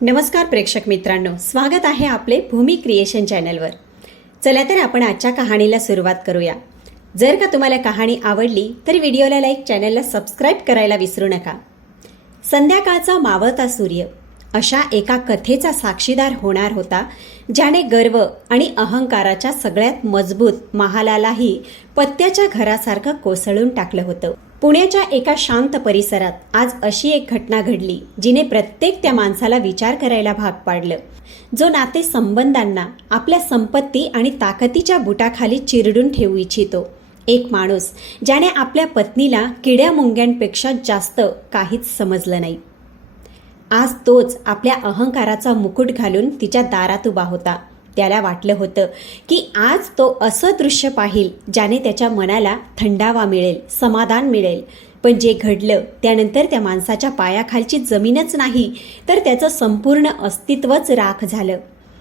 नमस्कार प्रेक्षक मित्रांनो, स्वागत आहे आपले भूमी क्रिएशन चॅनलवर। चला तर आपण आजच्या कहाणीला सुरुवात करूया। जर का तुम्हाला कहाणी आवडली तर व्हिडिओला लाईक, चॅनलला सबस्क्राईब करायला विसरू नका। संध्याकाळचा मावळता सूर्य अशा एका कथेचा साक्षीदार होणार होता, ज्याने गर्व आणि अहंकाराच्या सगळ्यात मजबूत महालालाही पत्त्याच्या घरासारखं कोसळून टाकलं होतं। पुण्याच्या एका शांत परिसरात आज अशी एक घटना घडली, जिने प्रत्येक त्या माणसाला विचार करायला भाग पाडलं, जो नाते संबंधांना आपल्या संपत्ती आणि ताकदीच्या बुटाखाली चिरडून ठेवू इच्छितो। एक माणूस ज्याने आपल्या पत्नीला किड्या मुंग्यांपेक्षा जास्त काहीच समजलं नाही। आज तोच आपल्या अहंकाराचा मुकुट घालून तिच्या दारात उभा होता। त्याला वाटलं होतं की आज तो असं दृश्य पाहिल ज्याने त्याच्या मनाला थंडावा मिळेल, समाधान मिळेल। पण जे घडलं त्यानंतर त्या माणसाच्या पायाखालची जमीनच नाही तर त्याचं संपूर्ण अस्तित्वच राख झालं।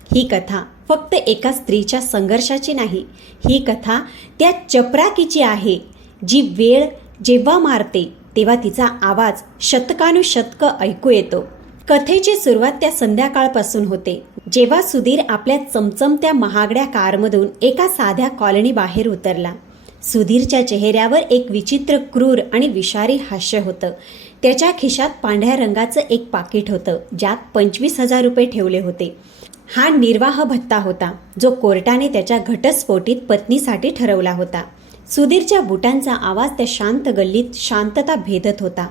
ही कथा फक्त एका स्त्रीच्या संघर्षाची नाही, ही कथा त्या चपराकीची आहे, जी वेळ जेव्हा मारते तेव्हा तिचा आवाज शतकानुशतकं ऐकू येतो। कथेची सुरुवात त्या संध्याकाळपासून होते, जेव्हा सुधीर आपल्या चमचमत्या महागड्या कारमधून एका साध्या कॉलनी बाहेर उतरला। सुधीरच्या चेहऱ्यावर एक विचित्र, क्रूर आणि विषारी हास्य होतं। त्याच्या खिशात पांढऱ्या रंगाचं एक पाकिट होतं, ज्यात 25,000 रुपये ठेवले होते। हा निर्वाह भत्ता होता, जो कोर्टाने त्याच्या घटस्फोटित पत्नीसाठी ठरवला होता। सुधीरच्या बुटांचा आवाज त्या शांत गल्लीत शांतता भेदत होता।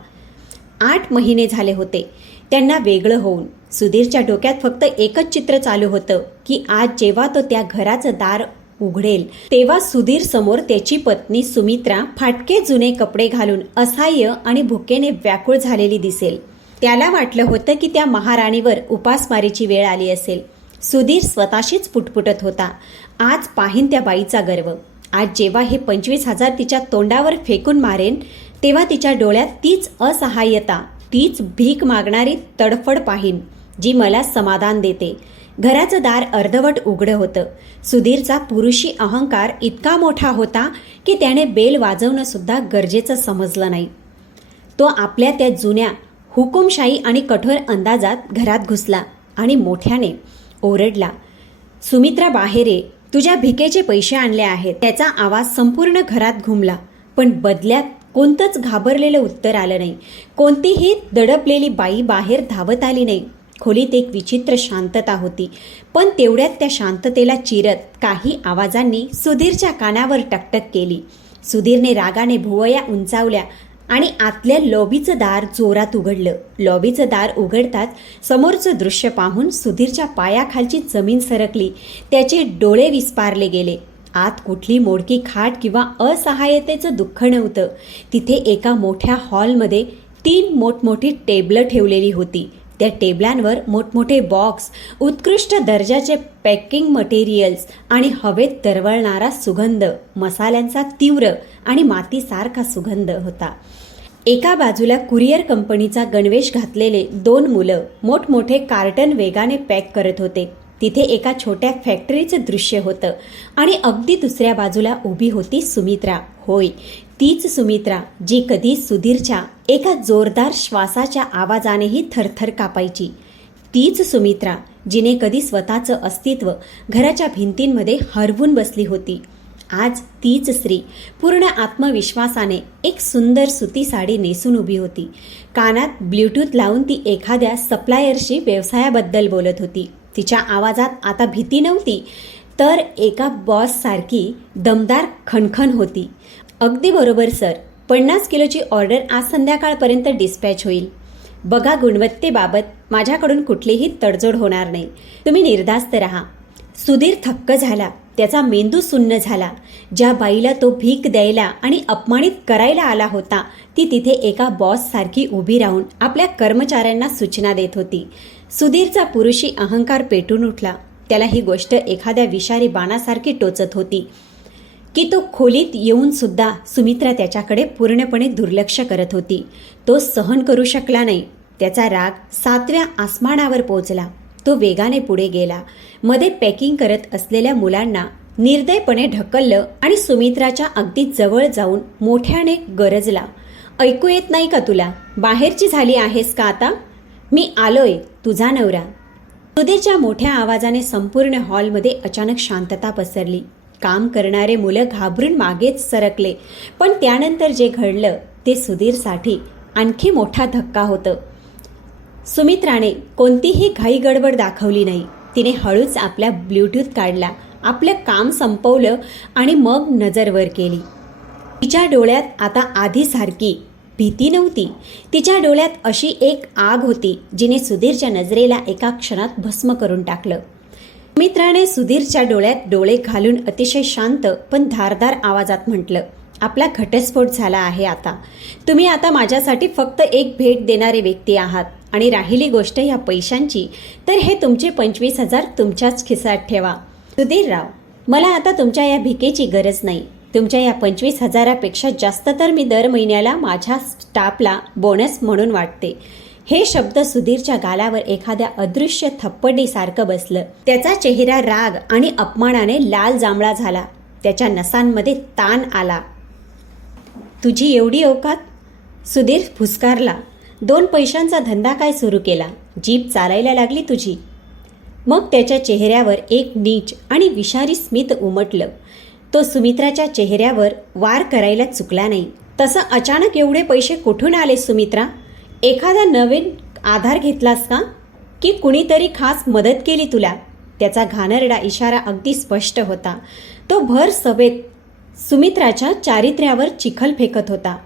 8 महिने झाले होते त्यांना वेगळं होऊन। सुधीरच्या डोक्यात फक्त एकच चित्र चालू होतं की आज जेव्हा तो त्या घराचं दार उघडेल तेव्हा सुधीर समोर त्याची पत्नी सुमित्रा फाटके जुने कपडे घालून असहाय्य आणि भुकेने व्याकुळ झालेली दिसेल। त्याला वाटलं होतं की त्या महाराणीवर उपासमारीची वेळ आली असेल। सुधीर स्वतःशीच पुटपुटत होता, आज पाहीन त्या बाईचा गर्व। आज जेव्हा हे 25,000 तिच्या तोंडावर फेकून मारेन तेव्हा तिच्या डोळ्यात तीच असहाय्यता, तीच भीक मागणारी तडफड पाहीन, जी मला समाधान देते। घराचं दार अर्धवट उघडं होतं। सुधीरचा पुरुषी अहंकार इतका मोठा होता की त्याने बेल वाजवणं सुद्धा गरजेचं समजलं नाही। तो आपल्या त्या जुन्या हुकुमशाही आणि कठोर अंदाजात घरात घुसला आणि मोठ्याने ओरडला, सुमित्रा बाहेर ये, तुझ्या भिकेचे पैसे आणले आहेत। त्याचा आवाज संपूर्ण घरात घुमला, पण बदल्यात कोणतंच घाबरलेलं उत्तर आलं नाही। कोणतीही दडपलेली बाई बाहेर धावत आली नाही। खोलीत एक विचित्र शांतता होती, पण तेवढ्यात त्या शांततेला चिरत काही आवाजांनी सुधीरच्या कानावर टकटक केली। सुधीरने रागाने भुवया उंचावल्या आणि आतल्या लॉबीचं दार जोरात उघडलं। लॉबीचं दार उघडताच समोरचं दृश्य पाहून सुधीरच्या पायाखालची जमीन सरकली, त्याचे डोळे विस्पारले गेले। आत कुठली मोडकी खाट किंवा असहाय्यतेचं दुःख नव्हतं। तिथे एका मोठ्या हॉलमध्ये 3 मोठमोठी टेबलं ठेवलेली होती। त्या टेबलांवर मोठमोठे बॉक्स, उत्कृष्ट दर्जाचे पॅकिंग मटेरियल्स आणि हवेत दरवळणारा सुगंध, मसाल्यांचा तीव्र आणि मातीसारखा सुगंध होता। एका बाजूला कुरिअर कंपनीचा गणवेश घातलेले 2 मुलं मोठमोठे कार्टन वेगाने पॅक करत होते। तिथे एका छोट्या फॅक्टरीचं दृश्य होतं आणि अगदी दुसऱ्या बाजूला उभी होती सुमित्रा। होय, तीच सुमित्रा जी कधी सुधीरच्या एका जोरदार श्वासाच्या आवाजानेही थरथर कापायची। तीच सुमित्रा जिने कधी स्वतःचं अस्तित्व घराच्या भिंतींमध्ये हरवून बसली होती। आज तीच स्त्री पूर्ण आत्मविश्वासाने एक सुंदर सुती साडी नेसून उभी होती। कानात ब्ल्यूटूथ लावून ती एखाद्या सप्लायरशी व्यवसायाबद्दल बोलत होती। तिच्या आवाजात आता भीती नव्हती, तर एका बॉससारखी दमदार खणखण होती। अगदी बरोबर सर, 50 किलोची ऑर्डर आज संध्याकाळपर्यंत डिस्पॅच होईल। बघा, गुणवत्तेबाबत माझ्याकडून कुठलीही तडजोड होणार नाही, तुम्ही निर्धास्त राहा। सुधीर थक्क झाला, त्याचा मेंदू सुन्न झाला। ज्या बाईला तो भीक द्यायला आणि अपमानित करायला आला होता, ती तिथे एका बॉससारखी उभी राहून आपल्या कर्मचाऱ्यांना सूचना देत होती। सुधीरचा पुरुषी अहंकार पेटून उठला। त्याला ही गोष्ट एखाद्या विषारी बाणासारखी टोचत होती की तो खोलीत येऊन सुद्धा सुमित्रा त्याच्याकडे पूर्णपणे दुर्लक्ष करत होती। तो सहन करू शकला नाही। त्याचा राग 7व्या आसमानावर पोहोचला। तो वेगाने पुढे गेला, मध्ये पॅकिंग करत असलेल्या मुलांना निर्दयपणे ढकललं आणि सुमित्राच्या अगदी जवळ जाऊन मोठ्याने गरजला, ऐकू येत नाही का तुला? बाहेरची झाली आहेस का आता? मी आलोय, तुझा नवरा. सुधीरच्या मोठ्या आवाजाने संपूर्ण हॉलमध्ये अचानक शांतता पसरली. काम करणारे मुलं घाबरून मागेच सरकले. पण त्यानंतर जे घडलं ते सुधीरसाठी आणखी मोठा धक्का होतं. सुमित्राने कोणतीही घाई गडबड दाखवली नाही. तिने हळूच आपला ब्लूटूथ काढला, आपलं काम संपवलं आणि मग नजर वर केली. तिच्या डोळ्यात आता आधीसारखी भीती नव्हती. तिच्या डोळ्यात अशी एक आग होती जिने सुधीरच्या नजरेला एका क्षणात भस्म करून टाकलं. सुमित्राने सुधीरच्या डोळ्यात डोळे घालून अतिशय शांत पण धारदार आवाजात म्हटलं, आपला घटस्फोट झाला आहे आता. तुम्ही आता माझ्यासाठी फक्त एक भेट देणारे व्यक्ती आहात. आणि राहिली गोष्ट या पैशांची, तर हे तुमचे 25,000 तुमच्याच खिशात ठेवा. सुधीरराव, मला आता तुमच्या या भिकेची गरज नाही. तुमच्या या 25,000पेक्षा जास्त तर मी दर महिन्याला माझ्या स्टाफला बोनस म्हणून वाटते. हे शब्द सुधीरच्या गालावर एखाद्या अदृश्य थप्पडीसारखं बसलं. त्याचा चेहरा राग आणि अपमानाने लाल जांभळा झाला. त्याच्या नसांमध्ये ताण आला. तुझी एवढी औकात? सुधीर फुसकारला. 2 पैशांचा धंदा काय सुरू केला? जीप चालायला लागली तुझी? मग त्याच्या चेहऱ्यावर एक नीच आणि विषारी स्मित उमटलं. तो सुमित्राच्या चेहऱ्यावर वार करायला चुकला नाही. तसं अचानक एवढे पैसे कुठून आले सुमित्रा? एखादा नवीन आधार घेतलास का? की कुणीतरी खास मदत केली तुला? त्याचा घाणेरडा इशारा अगदी स्पष्ट होता. तो भर सभेत सुमित्राच्या चारित्र्यावर चिखल फेकत होता.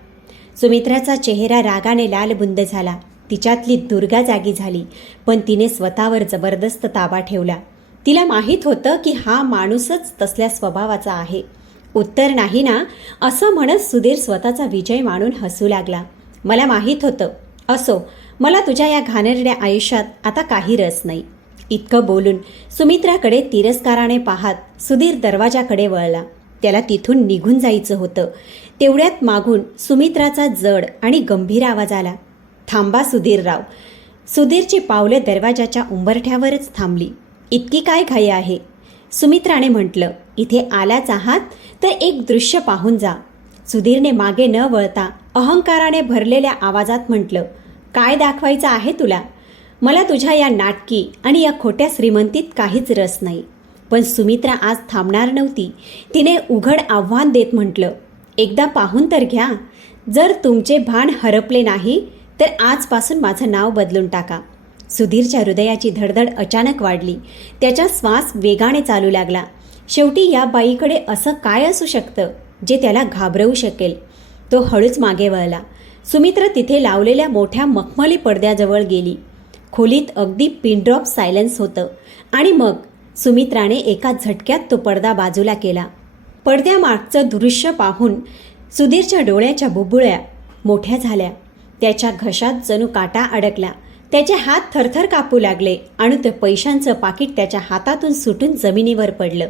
सुमित्राचा चेहरा रागाने लालबुंद झाला. तिच्यातली दुर्गा जागी झाली. पण तिने स्वतःवर जबरदस्त ताबा ठेवला. तिला माहीत होतं की हा माणूसच तसल्या स्वभावाचा आहे. उत्तर नाही ना, असं म्हणत सुधीर स्वतःचा विजय मानून हसू लागला. मला माहीत होतं. असो, मला तुझ्या या घाणेरड्या आयुष्यात आता काही रस नाही. इतकं बोलून सुमित्राकडे तिरस्काराने पाहत सुधीर दरवाजाकडे वळला. त्याला तिथून निघून जायचं होतं. तेवढ्यात मागून सुमित्राचा जड आणि गंभीर आवाज आला. थांबा सुधीरराव. सुधीरची पावले दरवाजाच्या उंबरठ्यावरच थांबली. इतकी काय घाई आहे? सुमित्राने म्हटलं. इथे आलाच आहात तर एक दृश्य पाहून जा. सुधीरने मागे न वळता अहंकाराने भरलेल्या आवाजात म्हटलं, काय दाखवायचं आहे तुला? मला तुझ्या या नाटकी आणि या खोट्या श्रीमंतीत काहीच रस नाही. पण सुमित्रा आज थांबणार नव्हती. तिने उघड आव्हान देत म्हटलं, एकदा पाहून तर घ्या. जर तुमचे भान हरपले नाही तर आजपासून माझं नाव बदलून टाका. सुधीरच्या हृदयाची धडधड अचानक वाढली. त्याचा श्वास वेगाने चालू लागला. शेवटी या बाईकडे असं काय असू शकतं जे त्याला घाबरवू शकेल? तो हळूच मागे वळला. सुमित्रा तिथे लावलेल्या मोठ्या मखमली पडद्याजवळ गेली. खोलीत अगदी पिनड्रॉप सायलेन्स होतं. आणि मग सुमित्राने एका झटक्यात तो पडदा बाजूला केला. पडद्यामागचं दृश्य पाहून सुधीरच्या डोळ्याच्या बुबुळ्या मोठ्या झाल्या. त्याच्या घशात जणू काटा अडकला. त्याचे हात थरथर कापू लागले आणि ते पैशांचं पाकिट त्याच्या हातातून सुटून जमिनीवर पडलं.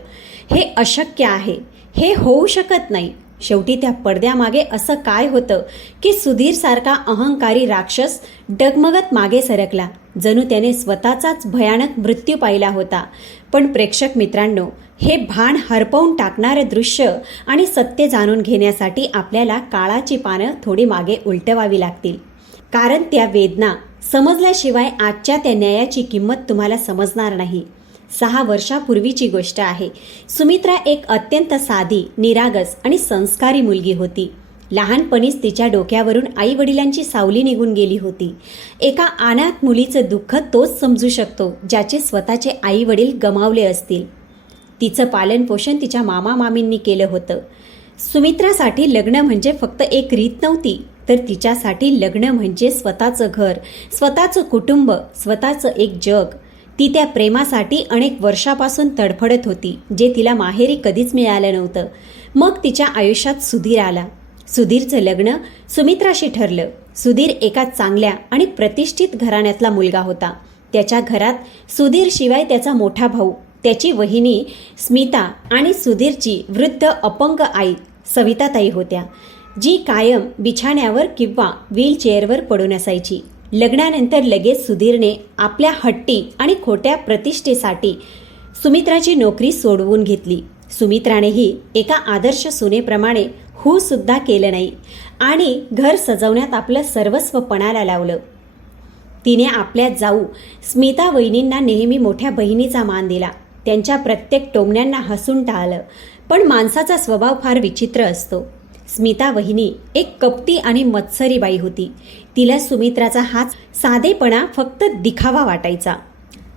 हे अशक्य आहे. हे होऊ शकत नाही. शेवटी त्या पडद्यामागे असं काय होतं की सुधीरसारखा अहंकारी राक्षस डगमगत मागे सरकला. जणू त्याने स्वतःचाच भयानक मृत्यू पाहिला होता. पण प्रेक्षक मित्रांनो, हे भान हरपवून टाकणारे दृश्य आणि सत्य जाणून घेण्यासाठी आपल्याला काळाची पानं थोडी मागे उलटवावी लागतील. कारण त्या वेदना समजल्याशिवाय आजच्या त्या न्यायाची किंमत तुम्हाला समजणार नाही. 6 वर्षापूर्वीची गोष्ट आहे. सुमित्रा एक अत्यंत साधी, निरागस आणि संस्कारी मुलगी होती. लहानपणीच तिच्या डोक्यावरून आई वडिलांची सावली निघून गेली होती. एका अनाथ मुलीचं दुःख तोच समजू शकतो ज्याचे स्वतःचे आई वडील गमावले असतील. तिचं पालनपोषण तिच्या मामा मामींनी केलं होतं. सुमित्रासाठी लग्न म्हणजे फक्त एक रीत नव्हती, तर तिच्यासाठी लग्न म्हणजे स्वतःचं घर, स्वतःचं कुटुंब, स्वतःचं एक जग. ती त्या प्रेमासाठी अनेक वर्षापासून तडफडत होती, जे तिला माहेरी कधीच मिळालं नव्हतं. मग तिच्या आयुष्यात सुधीर आला. सुधीरचं लग्न सुमित्राशी ठरलं. सुधीर एका चांगल्या आणि प्रतिष्ठित घराण्यातला मुलगा होता. त्याच्या घरात सुधीरशिवाय त्याचा मोठा भाऊ, त्याची वहिनी स्मिता आणि सुधीरची वृद्ध अपंग आई सविताताई होत्या, जी कायम बिछाण्यावर किंवा व्हीलचेअरवर पडून असायची. लग्नानंतर लगेच सुधीरने आपल्या हट्टी आणि खोट्या प्रतिष्ठेसाठी सुमित्राची नोकरी सोडवून घेतली. सुमित्रानेही एका आदर्श सुनेप्रमाणे हू सुद्धा केलं नाही आणि घर सजवण्यात आपलं सर्वस्व पणाला लावलं. तिने आपल्या जाऊ स्मिता वहिनींना नेहमी मोठ्या बहिणीचा मान दिला. त्यांच्या प्रत्येक टोमण्यांना हसून टाळलं. पण माणसाचा स्वभाव फार विचित्र असतो. स्मिता वहिनी एक कपटी आणि मत्सरी बाई होती. तिला सुमित्राचा हाच साधेपणा फक्त दिखावा वाटायचा.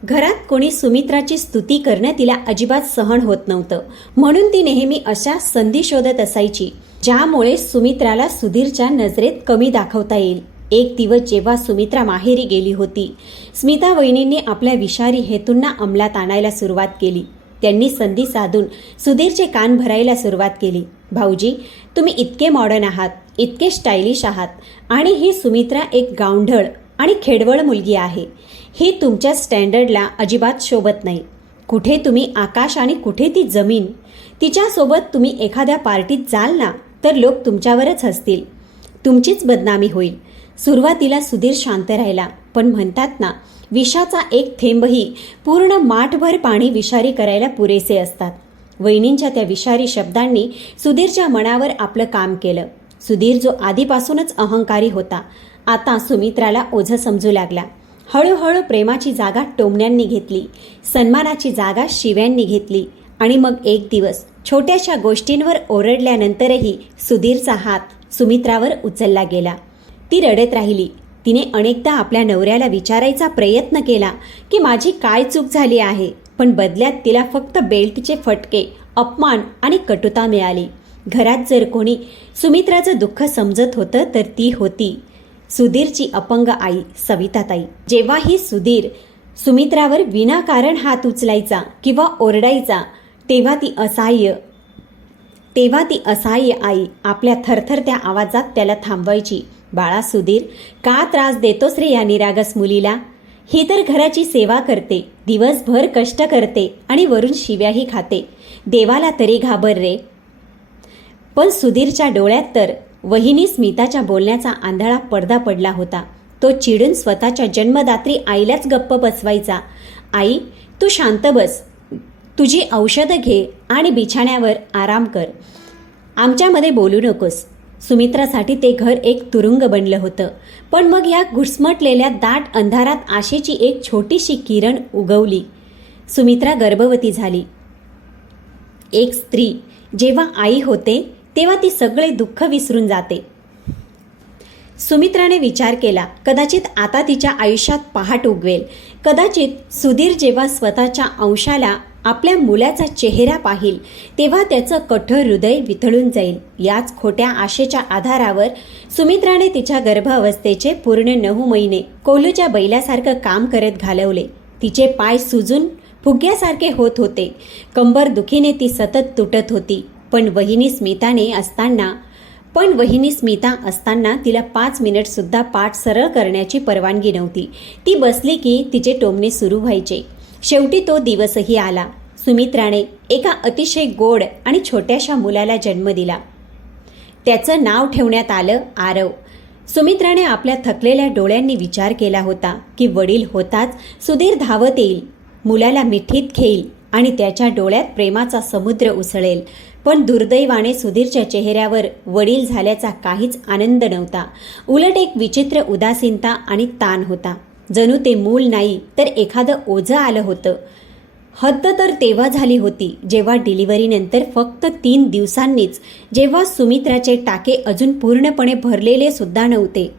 घरात कोणी सुमित्राची स्तुती करणं तिला अजिबात सहन होत नव्हतं. म्हणून ती नेहमी अशा संधी शोधत असायची ज्यामुळे सुमित्राला सुधीरच्या नजरेत कमी दाखवता येईल. एक दिवस जेव्हा सुमित्रा माहेरी गेली होती, स्मिता वहिनींनी आपल्या विषारी हेतूंना अंमलात आणायला सुरुवात केली. त्यांनी संधी साधून सुधीरचे कान भरायला सुरुवात केली. भाऊजी, तुम्ही इतके मॉडर्न आहात, इतके स्टायलिश आहात, आणि ही सुमित्रा एक गावढळ आणि खेडवळ मुलगी आहे. ही तुमच्या स्टँडर्डला अजिबात शोभत नाही. कुठे तुम्ही आकाश आणि कुठे ती जमीन. तिच्यासोबत तुम्ही एखाद्या पार्टीत जाल ना तर लोक तुमच्यावरच हसतील. तुमचीच बदनामी होईल. सुरुवातीला सुधीर शांत राहिला, पण म्हणतात ना, विषाचा एक थेंबही पूर्ण माठभर पाणी विषारी करायला पुरेसे असतात. वहिनींच्या त्या विषारी शब्दांनी सुधीरच्या मनावर आपलं काम केलं. सुधीर जो आधीपासूनच अहंकारी होता, आता सुमित्राला ओझं समजू लागला. हळूहळू प्रेमाची जागा टोमण्यांनी घेतली, सन्मानाची जागा शिव्यांनी घेतली, आणि मग एक दिवस छोट्याशा गोष्टींवर ओरडल्यानंतरही सुधीरचा हात सुमित्रावर उचलला गेला. ती रडत राहिली. तिने अनेकदा आपल्या नवऱ्याला विचारायचा प्रयत्न केला की माझी काय चूक झाली आहे, पण बदल्यात तिला फक्त बेल्टचे फटके, अपमान आणि कटुता मिळाली. घरात जर कोणी सुमित्राचं दुःख समजत होतं तर ती होती सुधीरची अपंग आई सविताताई. जेव्हाही सुधीर सुमित्रावर विनाकारण हात उचलायचा किंवा ओरडायचा तेव्हा ती असहाय्य आई आपल्या थरथरत्या आवाजात त्याला थांबवायची. बाळा सुधीर, का त्रास देतोस रे या निरागस मुलीला? ही तर घराची सेवा करते, दिवसभर कष्ट करते आणि वरून शिव्याही खाते. देवाला तरी घाबर रे. पण सुधीरच्या डोळ्यात तर वहिनी स्मिताच्या बोलण्याचा आंधळा पडदा पडला होता. तो चिडून स्वतःच्या जन्मदात्री आईलाच गप्प बसवायचा. आई, तू शांत बस, तुझी औषधं घे आणि बिछाण्यावर आराम कर. आमच्यामध्ये बोलू नकोस. सुमित्रासाठी ते घर एक तुरुंग बनलं होतं. पण मग या घुसमटलेल्या दाट अंधारात आशेची एक छोटीशी किरण उगवली. सुमित्रा गर्भवती झाली. एक स्त्री जेव्हा आई होते तेव्हा ती सगळे दुःख विसरून जाते. सुमित्राने विचार केला, कदाचित आता तिच्या आयुष्यात पहाट उगवेल. कदाचित सुधीर जेव्हा स्वतःच्या अंशाला आपल्या मुलाचा चेहरा पाहिल तेव्हा त्याचं कठोर हृदय वितळून जाईल. याच खोट्या आशेच्या आधारावर सुमित्राने तिच्या गर्भावस्थेचे पूर्ण 9 महिने कोल्हूच्या बैलासारखं काम करत घालवले. तिचे पाय सुजून फुग्यासारखे होत होते. कंबर दुखीने ती सतत तुटत होती. पण वहिनी स्मिता असताना तिला 5 मिनिटसुद्धा पाठ सरळ करण्याची परवानगी नव्हती. ती बसली की तिचे टोमणे सुरू व्हायचे. शेवटी तो दिवसही आला. सुमित्राने एका अतिशय गोड आणि छोट्याशा मुलाला जन्म दिला. त्याचं नाव ठेवण्यात आलं आरव. सुमित्राने आपल्या थकलेल्या डोळ्यांनी विचार केला होता की वडील होताच सुधीर धावत येईल, मुलाला मिठीत घेईल आणि त्याच्या डोळ्यात प्रेमाचा समुद्र उसळेल. पण दुर्दैवाने सुधीरच्या चेहऱ्यावर वडील झाल्याचा काहीच आनंद नव्हता. उलट एक विचित्र उदासीनता आणि ताण होता. जणू ते मूल नाही तर एखादं ओझं आलं होतं. हद्द तर तेव्हा झाली होती जेव्हा डिलिव्हरीनंतर फक्त 3 दिवसांनीच, जेव्हा सुमित्राचे टाके अजून पूर्णपणे भरलेले सुद्धा नव्हते.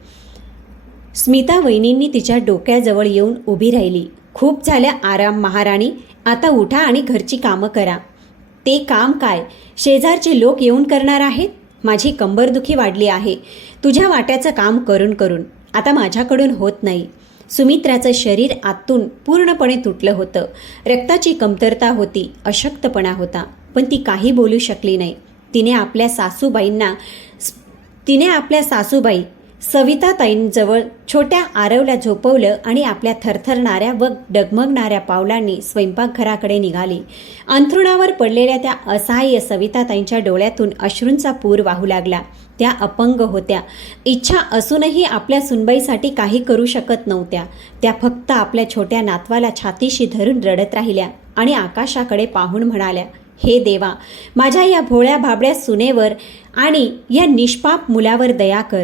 स्मिता वहिनींनी तिच्या डोक्याजवळ येऊन उभी राहिली. खूप झालं आराम महाराणी, आता उठा आणि घरची कामं करा. ते काम काय, शेजारचे लोक येऊन करणार आहेत? माझी कंबरदुखी वाढली आहे तुझ्या वाट्याचं काम करून करून. आता माझ्याकडून होत नाही. सुमित्राचं शरीर आतून पूर्णपणे तुटलं होतं. रक्ताची कमतरता होती, अशक्तपणा होता. पण ती काही बोलू शकली नाही. तिने आपल्या सासूबाई सविताताईंजवळ छोट्या आरवला झोपवलं आणि आपल्या थरथरणाऱ्या व डगमगणाऱ्या पावलांनी स्वयंपाकघराकडे निघाली. अंथरुणावर पडलेल्या त्या असहाय्य सविताताईंच्या डोळ्यातून अश्रूंचा पूर वाहू लागला. त्या अपंग होत्या. इच्छा असूनही आपल्या सुनबाईसाठी काही करू शकत नव्हत्या. त्या फक्त आपल्या छोट्या नातवाला छातीशी धरून रडत राहिल्या आणि आकाशाकडे पाहून म्हणाल्या, हे देवा, माझ्या या भोळ्या भाबड्या सुनेवर आणि या निष्पाप मुलावर दया कर.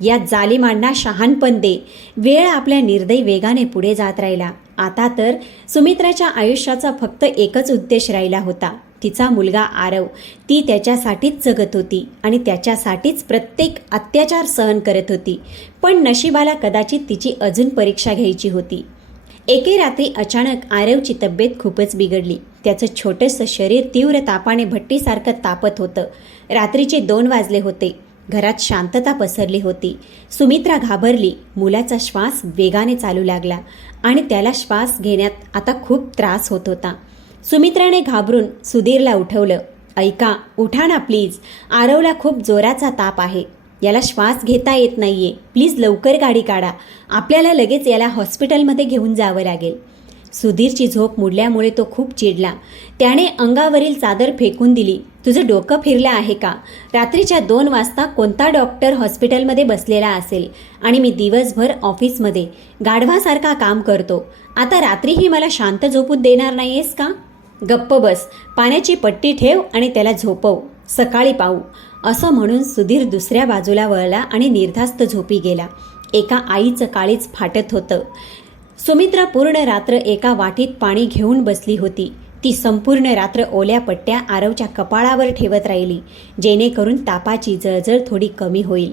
या जालिमांना शहाणपण दे. वेळ आपल्या निर्दयी वेगाने पुढे जात राहिला. आता तर सुमित्राच्या आयुष्याचा फक्त एकच उद्देश राहिला होता, तिचा मुलगा आरव. ती त्याच्यासाठीच जगत होती आणि त्याच्यासाठीच प्रत्येक अत्याचार सहन करत होती. पण नशिबाला कदाचित तिची अजून परीक्षा घ्यायची होती. एके रात्री अचानक आरवची तब्येत खूपच बिघडली. त्याचं छोटंसं शरीर तीव्र तापाने भट्टीसारखं तापत होतं. रात्रीचे 2 वाजले होते. घरात शांतता पसरली होती. सुमित्रा घाबरली. मुलाचा श्वास वेगाने चालू लागला आणि त्याला श्वास घेण्यात आता खूप त्रास होत होता. सुमित्राने घाबरून सुधीरला उठवलं. ऐका, उठा ना प्लीज. आरवला खूप जोराचा ताप आहे. याला श्वास घेता येत नाहीये. प्लीज लवकर गाडी काढा. आपल्याला लगेच याला हॉस्पिटलमध्ये घेऊन जावं लागेल. सुधीरची झोप मोडल्यामुळे तो खूप चिडला. त्याने अंगावरील चादर फेकून दिली. तुझं डोकं फिरलं आहे का? रात्रीच्या 2 वाजता कोणता डॉक्टर हॉस्पिटलमध्ये बसलेला असेल आणि मी दिवसभर ऑफिसमध्ये गाढवासारखा काम करतो. आता रात्रीही मला शांत झोपू देणार नाहीयेस का? गप्प बस. पाण्याची पट्टी ठेव आणि त्याला झोपव. सकाळी पाहू. असं म्हणून सुधीर दुसऱ्या बाजूला वळला आणि निर्धास्त झोपी गेला. एका आईचं काळीज फाटत होतं. सुमित्रा पूर्ण रात्र एका वाटीत पाणी घेऊन बसली होती. ती संपूर्ण रात्र ओल्या पट्ट्या आरवच्या कपाळावर ठेवत राहिली, जेणेकरून तापाची जळजळ थोडी कमी होईल.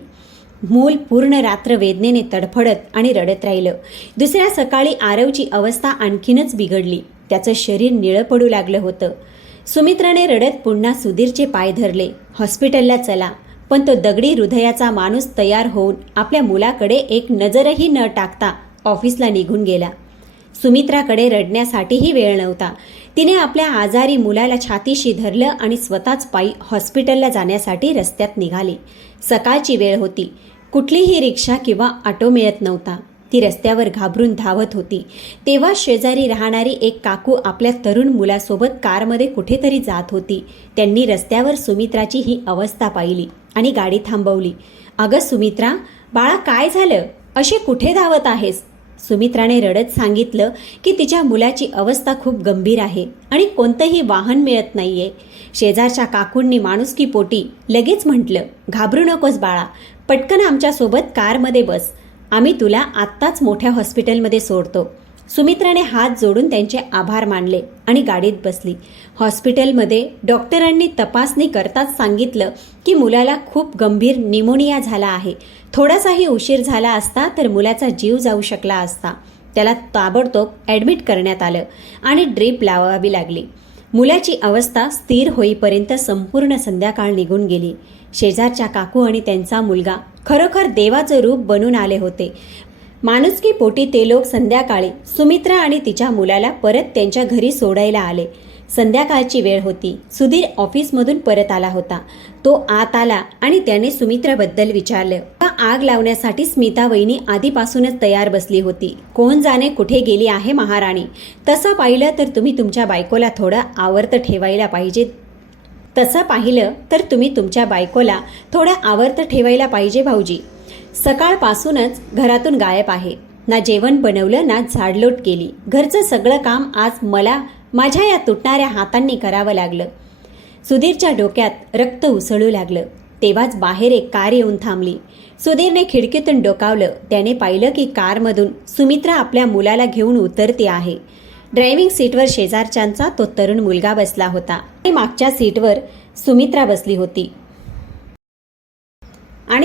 मूल पूर्ण रात्र वेदनेने तडफडत आणि रडत राहिलं. दुसऱ्या सकाळी आरवची अवस्था आणखीनच बिघडली. त्याचं शरीर निळं पडू लागलं होतं. सुमित्राने रडत पुन्हा सुधीरचे पाय धरले. हॉस्पिटलला चला. पण तो दगडी हृदयाचा माणूस तयार होऊन आपल्या मुलाकडे एक नजरही न टाकता ऑफिसला निघून गेला. सुमित्राकडे रडण्यासाठीही वेळ नव्हता. तिने आपल्या आजारी मुलाला छातीशी धरलं आणि स्वतःच पायी हॉस्पिटलला जाण्यासाठी रस्त्यात निघाली. सकाळची वेळ होती. कुठलीही रिक्षा किंवा ऑटो मिळत नव्हता. ती रस्त्यावर घाबरून धावत होती. तेव्हा शेजारी राहणारी एक काकू आपल्या तरुण मुलासोबत कारमध्ये कुठेतरी जात होती. त्यांनी रस्त्यावर सुमित्राची ही अवस्था पाहिली आणि गाडी थांबवली. अगं सुमित्रा, बाळा काय झालं? अशी कुठे धावत आहेस? सुमित्राने रडत सांगितलं की तिच्या मुलाची अवस्था खूप गंभीर आहे आणि कोणतंही वाहन मिळत नाहीये. शेजारच्या काकूंनी माणुसकी पोटी लगेच म्हटलं, घाबरू नकोस बाळा, पटकन आमच्यासोबत कारमध्ये बस. आम्ही तुला आत्ताच मोठ्या हॉस्पिटलमध्ये सोडतो. सुमित्राने हात जोडून त्यांचे आभार मानले आणि गाडीत बसली. हॉस्पिटलमध्ये डॉक्टरांनी तपासणी करताच सांगितलं की मुलाला खूप गंभीर निमोनिया झाला आहे. थोडासाही उशीर झाला असता तर मुलाचा जीव जाऊ शकला असता. त्याला ताबडतोब ॲडमिट करण्यात आलं आणि ड्रीप लावावी लागली. मुलाची अवस्था स्थिर होईपर्यंत संपूर्ण संध्याकाळ निघून गेली. शेजारच्या काकू आणि त्यांचा मुलगा खरोखर देवाचं रूप बनून आले होते. माणुसकी पोटी ते लोक संध्याकाळी सुमित्रा आणि तिच्या मुलाला परत त्यांच्या घरी सोडायला आले. संध्याकाळची वेळ होती. सुधीर ऑफिसमधून परत आला होता. तो आत आला आणि त्याने सुमित्राबद्दल विचारलं. आग लावण्यासाठी स्मिता वहिनी आधीपासूनच तयार बसली होती. कोण जाणे कुठे गेली आहे महाराणी. तसं पाहिलं तर तुम्ही तुमच्या बायकोला थोडं आवर्त ठेवायला पाहिजे भाऊजी. सकाळपासूनच घरातून गायब आहे. ना जेवण बनवलं ना झाडलोट केली. घरचं सगळं काम आज मला माझ्या या तुटणाऱ्या हातांनी करावं लागलं. सुधीरच्या डोक्यात रक्त उसळू लागलं. तेव्हाच बाहेर एक कार येऊन थांबली. सुधीरने खिडकीतून डोकावलं. त्याने पाहिलं की कारमधून सुमित्रा आपल्या मुलाला घेऊन उतरते आहे. ड्रायव्हिंग सीटवर शेजारच्यांचा तो तरुण मुलगा बसला होता आणि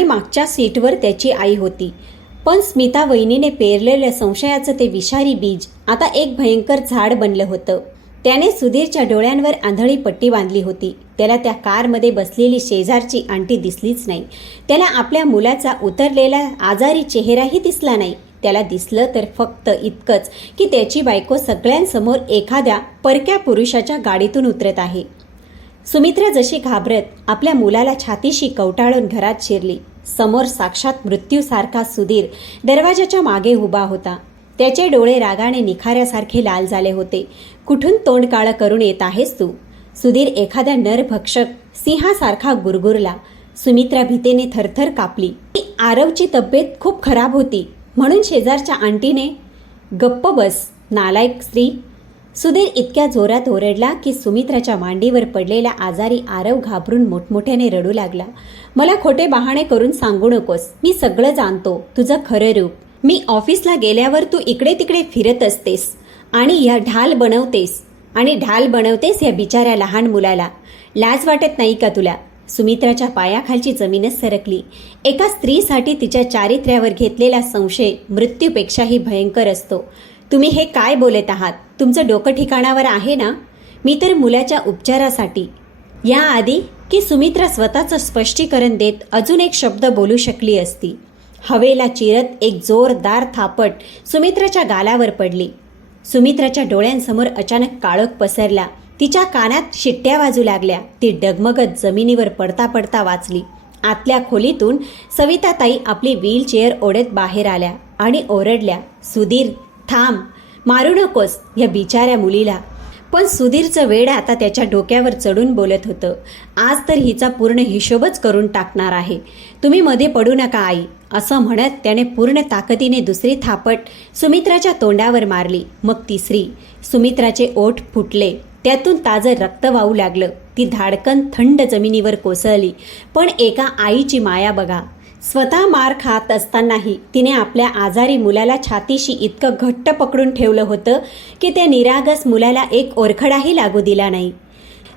मागच्या सीटवर त्याची आई होती. पण स्मिता वहिनीने पेरलेलं संशयाचं ते विषारी बीज आता एक भयंकर झाड बनलं होतं. त्याने सुधीरच्या डोळ्यांवर आंधळी पट्टी बांधली होती. त्याला त्या कारमध्ये बसलेली शेजारची आंटी दिसलीच नाही. त्याला आपल्या मुलाचा उतरलेला आजारी चेहराही दिसला नाही. त्याला दिसलं तर फक्त इतकंच की त्याची बायको सगळ्यांसमोर एखाद्या परक्या पुरुषाच्या गाडीतून उतरत आहे. सुमित्रा जशी घाबरत आपल्या मुलाला छातीशी कवटाळून घरात शिरली. समोर साक्षात मृत्यूसारखा सुधीर दरवाजाच्या मागे उभा होता. त्याचे डोळे रागाने निखाऱ्यासारखे लाल झाले होते. कुठून तोंड काळं करून येत आहेस तू? सुधीर एखाद्या नरभक्षक सिंहासारखा गुरगुरला. सुमित्रा भीतीने थरथर कापली. आरवची तब्येत खूप खराब होती म्हणून शेजारच्या आंटीने. गप्प बस नालायक स्त्री. सुधीर इतक्या जोरात ओरडला की सुमित्राच्या मांडीवर पडलेला आजारी आरव घाबरून मोठमोठ्याने रडू लागला. मला खोटे बहाणे करून सांगू नकोस, मी सगळं जाणतो, तुझं खरं रूप. मी ऑफिसला गेल्यावर तू इकडे तिकडे फिरत असतेस आणि ढाल बनवतेस या बिचाऱ्या लहान मुलाला. लाज वाटत नाही का तुला? सुमित्राच्या पायाखालची जमीनच सरकली. एका स्त्रीसाठी तिच्या चारित्र्यावर घेतलेला संशय मृत्यूपेक्षाही भयंकर असतो. तुम्ही हे काय बोलत आहात? तुमचं डोकं ठिकाणावर आहे ना? मी तर मुलाच्या उपचारासाठी. याआधी की सुमित्रा स्वतःचं स्पष्टीकरण देत अजून एक शब्द बोलू शकली असती. हवेला चिरत एक जोरदार थापट सुमित्राच्या गालावर पडली. सुमित्राच्या डोळ्यांसमोर अचानक काळोख पसरला. तिच्या कानात शिट्ट्या वाजू लागल्या. ती डगमगत जमिनीवर पडता पडता वाचली. आतल्या खोलीतून सविताताई आपली व्हीलचेअर ओढत बाहेर आल्या आणि ओरडल्या, सुधीर थांब, मारू नकोस या बिचाऱ्या मुलीला. पण सुधीरचं वेड आता त्याच्या डोक्यावर चढून बोलत होतं. आज तर हिचा पूर्ण हिशोबच करून टाकणार आहे. तुम्ही मध्ये पडू नका आई, असं म्हणत त्याने पूर्ण ताकदीने दुसरी थापट सुमित्राच्या तोंडावर मारली. मग तिसरी. सुमित्राचे ओठ फुटले. त्यातून ताजं रक्त वाहू लागलं. ती धाडकन थंड जमिनीवर कोसळली. पण एका आईची माया बघा. स्वतः मार खात असतानाही तिने आपल्या आजारी मुलाला छातीशी इतकं घट्ट पकडून ठेवलं होतं की त्या निरागस मुलाला एक ओरखडाही लागू दिला नाही.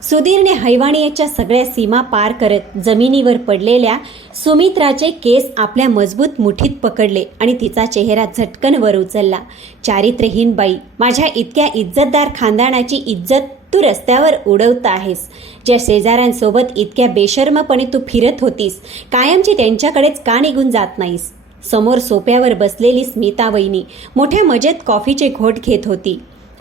सुधीरने हैवाणीच्या सगळ्या सीमा पार करत जमिनीवर पडलेल्या सुमित्राचे केस आपल्या मजबूत मुठीत पकडले आणि तिचा चेहरा झटकन वर उचलला. चारित्र्यहीन बाई, माझ्या इतक्या इज्जतदार खानदानाची इज्जत तू रस्त्यावर उडवत आहेस. ज्या शेजाऱ्यांसोबत इतक्या बेशर्मपणे तू फिरत होतीस, कायमची त्यांच्याकडेच का निघून जात नाहीस? समोर सोप्यावर बसलेली स्मिता वहिनी मोठ्या मजेत कॉफीचे घोट घेत होती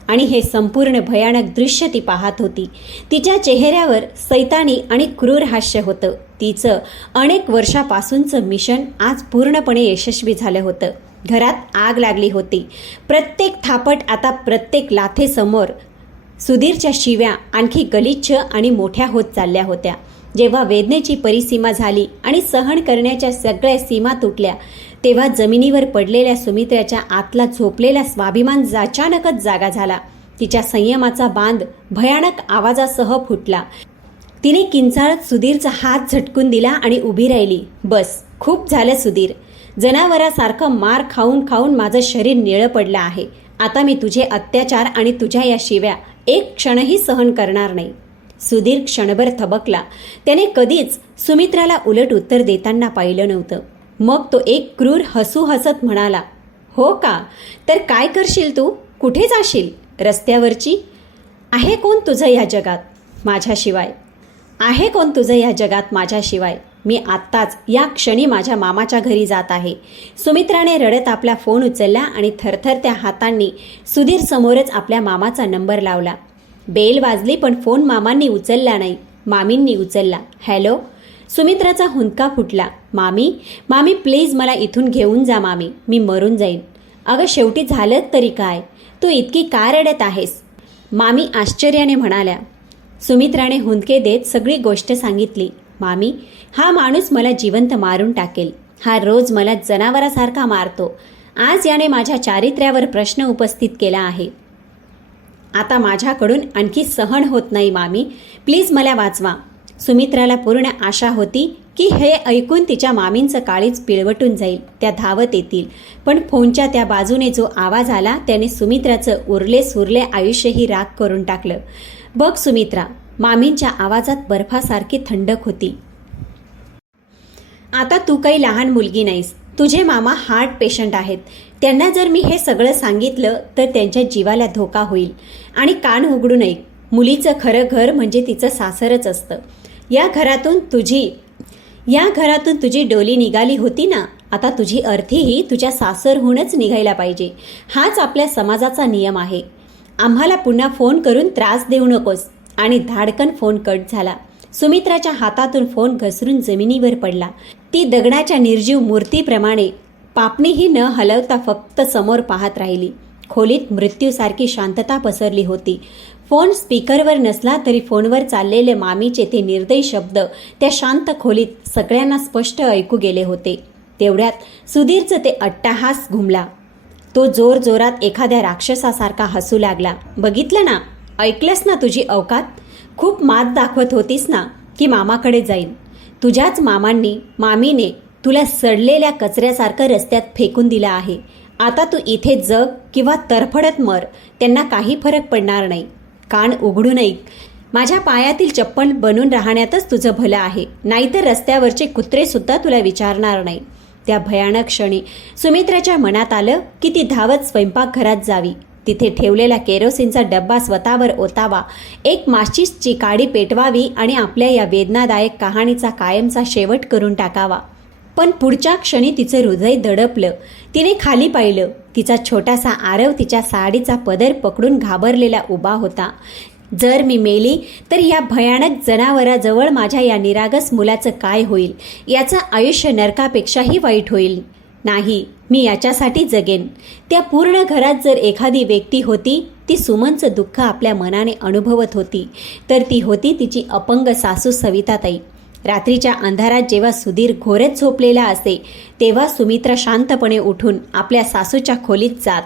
आणि हे संपूर्ण भयानक दृश्य ती पाहत होती. तिच्या चेहऱ्यावर सैतानी आणि क्रूर हास्य होतं. तिचं अनेक वर्षापासूनचं मिशन आज पूर्णपणे यशस्वी झालं होतं. घरात आग लागली होती. प्रत्येक थापट आता प्रत्येक लाथेसमोर सुधीरच्या शिव्या आणखी गलिच्छ आणि मोठ्या होत चालल्या होत्या. जेव्हा वेदनेची परिसीमा झाली आणि सहन करण्याच्या सगळ्या सीमा तुटल्या, तेव्हा जमिनीवर पडलेल्या सुमित्राच्या आतला झोपलेला स्वाभिमान अचानकच जागा झाला. तिच्या संयमाचा बांध भयानक आवाजासह फुटला. तिने किंचाळत सुधीरचा हात झटकून दिला आणि उभी राहिली. बस, खूप झालं सुधीर. जनावरासारखं मार खाऊन खाऊन माझं शरीर निळं पडलं आहे. आता मी तुझे अत्याचार आणि तुझ्या या शिव्या एक क्षणही सहन करणार नाही. सुधीर क्षणभर थबकला. त्याने कधीच सुमित्राला उलट उत्तर देताना पाहिलं नव्हतं. मग तो एक क्रूर हसू हसत म्हणाला, हो का? तर काय करशील तू? कुठे जाशील? रस्त्यावरची? आहे कोण तुझं या जगात माझ्याशिवाय? आहे कोण तुझं या जगात माझ्याशिवाय? मी आत्ताच या क्षणी माझ्या मामाच्या घरी जात आहे. सुमित्राने रडत आपला फोन उचलला आणि थरथरत्या हातांनी सुधीर समोरच आपल्या मामाचा नंबर लावला. बेल वाजली पण फोन मामांनी उचलला नाही. मामींनी उचलला. हॅलो. सुमित्राचा हुंदका फुटला. मामी प्लीज मला इथून घेऊन जा मामी, मी मरून जाईन. अगं शेवटी झालं तरी काय? तू इतकी का रडत आहेस? मामी आश्चर्याने म्हणाल्या. सुमित्राने हुंदके देत सगळी गोष्ट सांगितली. मामी, हा माणूस मला जिवंत मारून टाकेल. हा रोज मला जनावरासारखा मारतो. आज याने माझ्या चारित्र्यावर प्रश्न उपस्थित केला आहे. आता माझ्याकडून आणखी सहन होत नाही मामी, प्लीज मला वाचवा. सुमित्राला पूर्ण आशा होती की हे ऐकून तिच्या मामींचं काळीज पिळवटून जाईल, त्या धावत येतील. पण फोनच्या त्या बाजूने जो आवाज आला त्याने सुमित्राचं उरले सुरले आयुष्यही राख करून टाकलं. बघ सुमित्रा, मामींच्या आवाजात बर्फासारखी थंडक होती. आता तू काही लहान मुलगी नाहीस. तुझे मामा हार्ट पेशंट आहेत. त्यांना जर मी हे सगळं सांगितलं तर त्यांच्या जीवाला धोका होईल. आणि कान उघडू नये. मुलीचं खरं घर म्हणजे तिचं सासरच असतं. या घरातून तुझी डोली निघाली होती ना, आता तुझी अर्थीही तुझ्या सासरहूनच निघायला पाहिजे. हाच आपल्या समाजाचा नियम आहे. आम्हाला पुन्हा फोन करून त्रास देऊ नकोस. आणि धाडकन फोन कट झाला. सुमित्राच्या हातातून फोन घसरून जमिनीवर पडला. ती दगडाच्या निर्जीव मूर्तीप्रमाणे पापणीही न हलवता फक्त समोर पाहत राहिली. खोलीत मृत्यूसारखी शांतता पसरली होती. फोन स्पीकरवर नसला तरी फोनवर चाललेले मामीचे ते निर्दयी शब्द त्या शांत खोलीत सगळ्यांना स्पष्ट ऐकू गेले होते. तेवढ्यात सुधीरचं ते अट्टहास घुमला. तो जोर जोरात एखाद्या राक्षसासारखा हसू लागला. बघितलं ना, ऐकलंस ना तुझी अवकात? खूप मात दाखवत होतीस ना की मामाकडे जाईन. तुझ्याच मामीने तुला सडलेल्या कचऱ्यासारखं रस्त्यात फेकून दिलं आहे. आता तू इथे जग किंवा तरफडत मर, त्यांना काही फरक पडणार नाही. कान उघडून ऐक. माझ्या पायातील चप्पल बनून राहण्यातच तुझं भलं आहे, नाहीतर रस्त्यावरचे कुत्रे सुद्धा तुला विचारणार नाही. त्या भयानक क्षणी सुमित्राच्या मनात आलं की ती धावत स्वयंपाकघरात जावी. तिथे ठेवलेला केरोसिनचा डब्बा स्वतःवर ओतावा, एक माचीसची काडी पेटवावी आणि आपल्या या वेदनादायक कहाणीचा कायमचा शेवट करून टाकावा. पण पुढच्या क्षणी तिचं हृदय दडपलं. तिने खाली पाहिलं. तिचा छोटासा आरव तिच्या साडीचा पदर पकडून घाबरलेला उभा होता. जर मी मेली तर या भयानक जनावराजवळ माझ्या या निरागस मुलाचं काय होईल? याचं आयुष्य नरकापेक्षाही वाईट होईल. नाही, मी याच्यासाठी जगेन. त्या पूर्ण घरात जर एखादी व्यक्ती होती, ती सुमनचं दुःख आपल्या मनाने अनुभवत होती, तर ती होती तिची अपंग सासू सविताताई. रात्रीच्या अंधारात जेव्हा सुधीर घोरेत झोपलेला असे, तेव्हा सुमित्रा शांतपणे उठून आपल्या सासूच्या खोलीत जात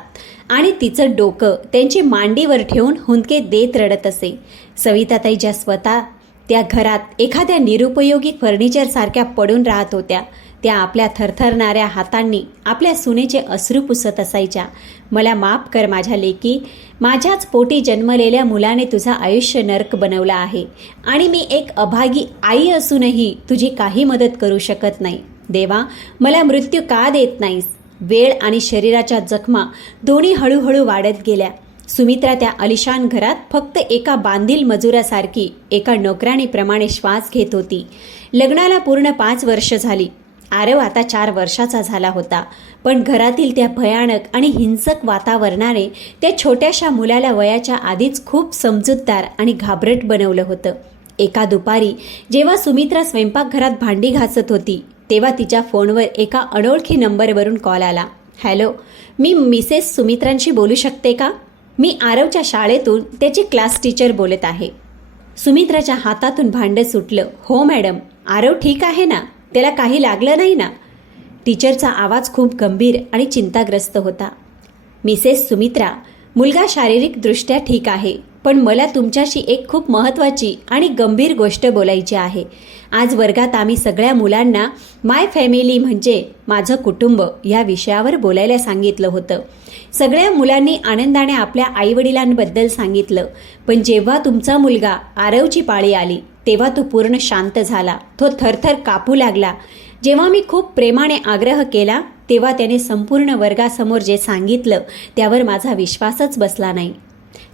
आणि तिचं डोकं त्यांची मांडीवर ठेवून हुंदके देत रडत असे. सविताताई ज्या स्वतः त्या घरात एखाद्या निरुपयोगी फर्निचरसारख्या पडून राहत होत्या, त्या आपल्या थरथरणाऱ्या हातांनी आपल्या सुनेचे अश्रू पुसत असायच्या. मला माफ कर माझ्या लेकी, माझ्याच पोटी जन्मलेल्या मुलाने तुझं आयुष्य नरक बनवलं आहे आणि मी एक अभागी आई असूनही तुझी काही मदत करू शकत नाही. देवा, मला मृत्यू का देत नाहीस? वेळ आणि शरीराच्या जखमा दोन्ही हळूहळू वाढत गेल्या. सुमित्रा त्या अलिशान घरात फक्त एका बांधील मजुरासारखी, एका नोकराणीप्रमाणे श्वास घेत होती. लग्नाला पूर्ण 5 वर्ष झाली. आरव आता 4 वर्षाचा झाला होता. पण घरातील त्या भयानक आणि हिंसक वातावरणाने त्या छोट्याशा मुलाला वयाच्या आधीच खूप समजूतदार आणि घाबरट बनवलं होतं. एका दुपारी जेव्हा सुमित्रा स्वयंपाकघरात भांडी घासत होती, तेव्हा तिच्या फोनवर एका अनोळखी नंबरवरून कॉल आला. हॅलो, मी मिसेस सुमित्रांशी बोलू शकते का? मी आरवच्या शाळेतून त्याची क्लास टीचर बोलत आहे. सुमित्राच्या हातातून भांडं सुटलं. हो मॅडम, आरव ठीक आहे ना? त्याला काही लागलं नाही ना? टीचरचा आवाज खूप गंभीर आणि चिंताग्रस्त होता. मिसेस सुमित्रा, मुलगा शारीरिकदृष्ट्या ठीक आहे, पण मला तुमच्याशी एक खूप महत्त्वाची आणि गंभीर गोष्ट बोलायची आहे. आज वर्गात आम्ही सगळ्या मुलांना माय फॅमिली म्हणजे माझं कुटुंब या विषयावर बोलायला सांगितलं होतं. सगळ्या मुलांनी आनंदाने आपल्या आईवडिलांबद्दल सांगितलं. पण जेव्हा तुमचा मुलगा आरवची पाळी आली, तेव्हा तो पूर्ण शांत झाला. तो थरथर कापू लागला. जेव्हा मी खूप प्रेमाने आग्रह केला, तेव्हा त्याने संपूर्ण वर्गासमोर जे सांगितलं त्यावर माझा विश्वासच बसला नाही.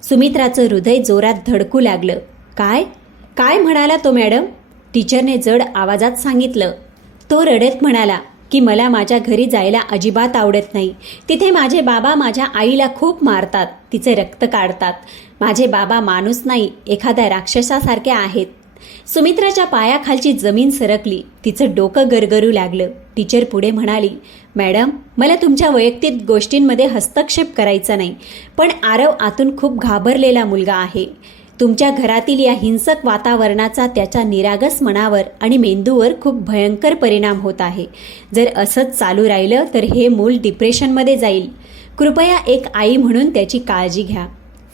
सुमित्राचं हृदय जोरात धडकू लागलं. काय काय म्हणाला तो मॅडम? टीचरने जड आवाजात सांगितलं. तो रडत म्हणाला की मला माझ्या घरी जायला अजिबात आवडत नाही. तिथे माझे बाबा माझ्या आईला खूप मारतात, तिचे रक्त काढतात. माझे बाबा माणूस नाही, एखाद्या राक्षसासारखे आहेत. सुमित्राच्या पायाखालची जमीन सरकली. तिचं डोकं गरगरू लागलं. टीचर पुढे म्हणाली, मॅडम, मला तुमच्या वैयक्तिक गोष्टींमध्ये हस्तक्षेप करायचा नाही, पण आरव आतून खूप घाबरलेला मुलगा आहे. तुमच्या घरातील या हिंसक वातावरणाचा त्याच्या निरागस मनावर आणि मेंदूवर खूप भयंकर परिणाम होत आहे. जर असंच चालू राहिलं तर हे मूल डिप्रेशनमध्ये जाईल. कृपया एक आई म्हणून त्याची काळजी घ्या.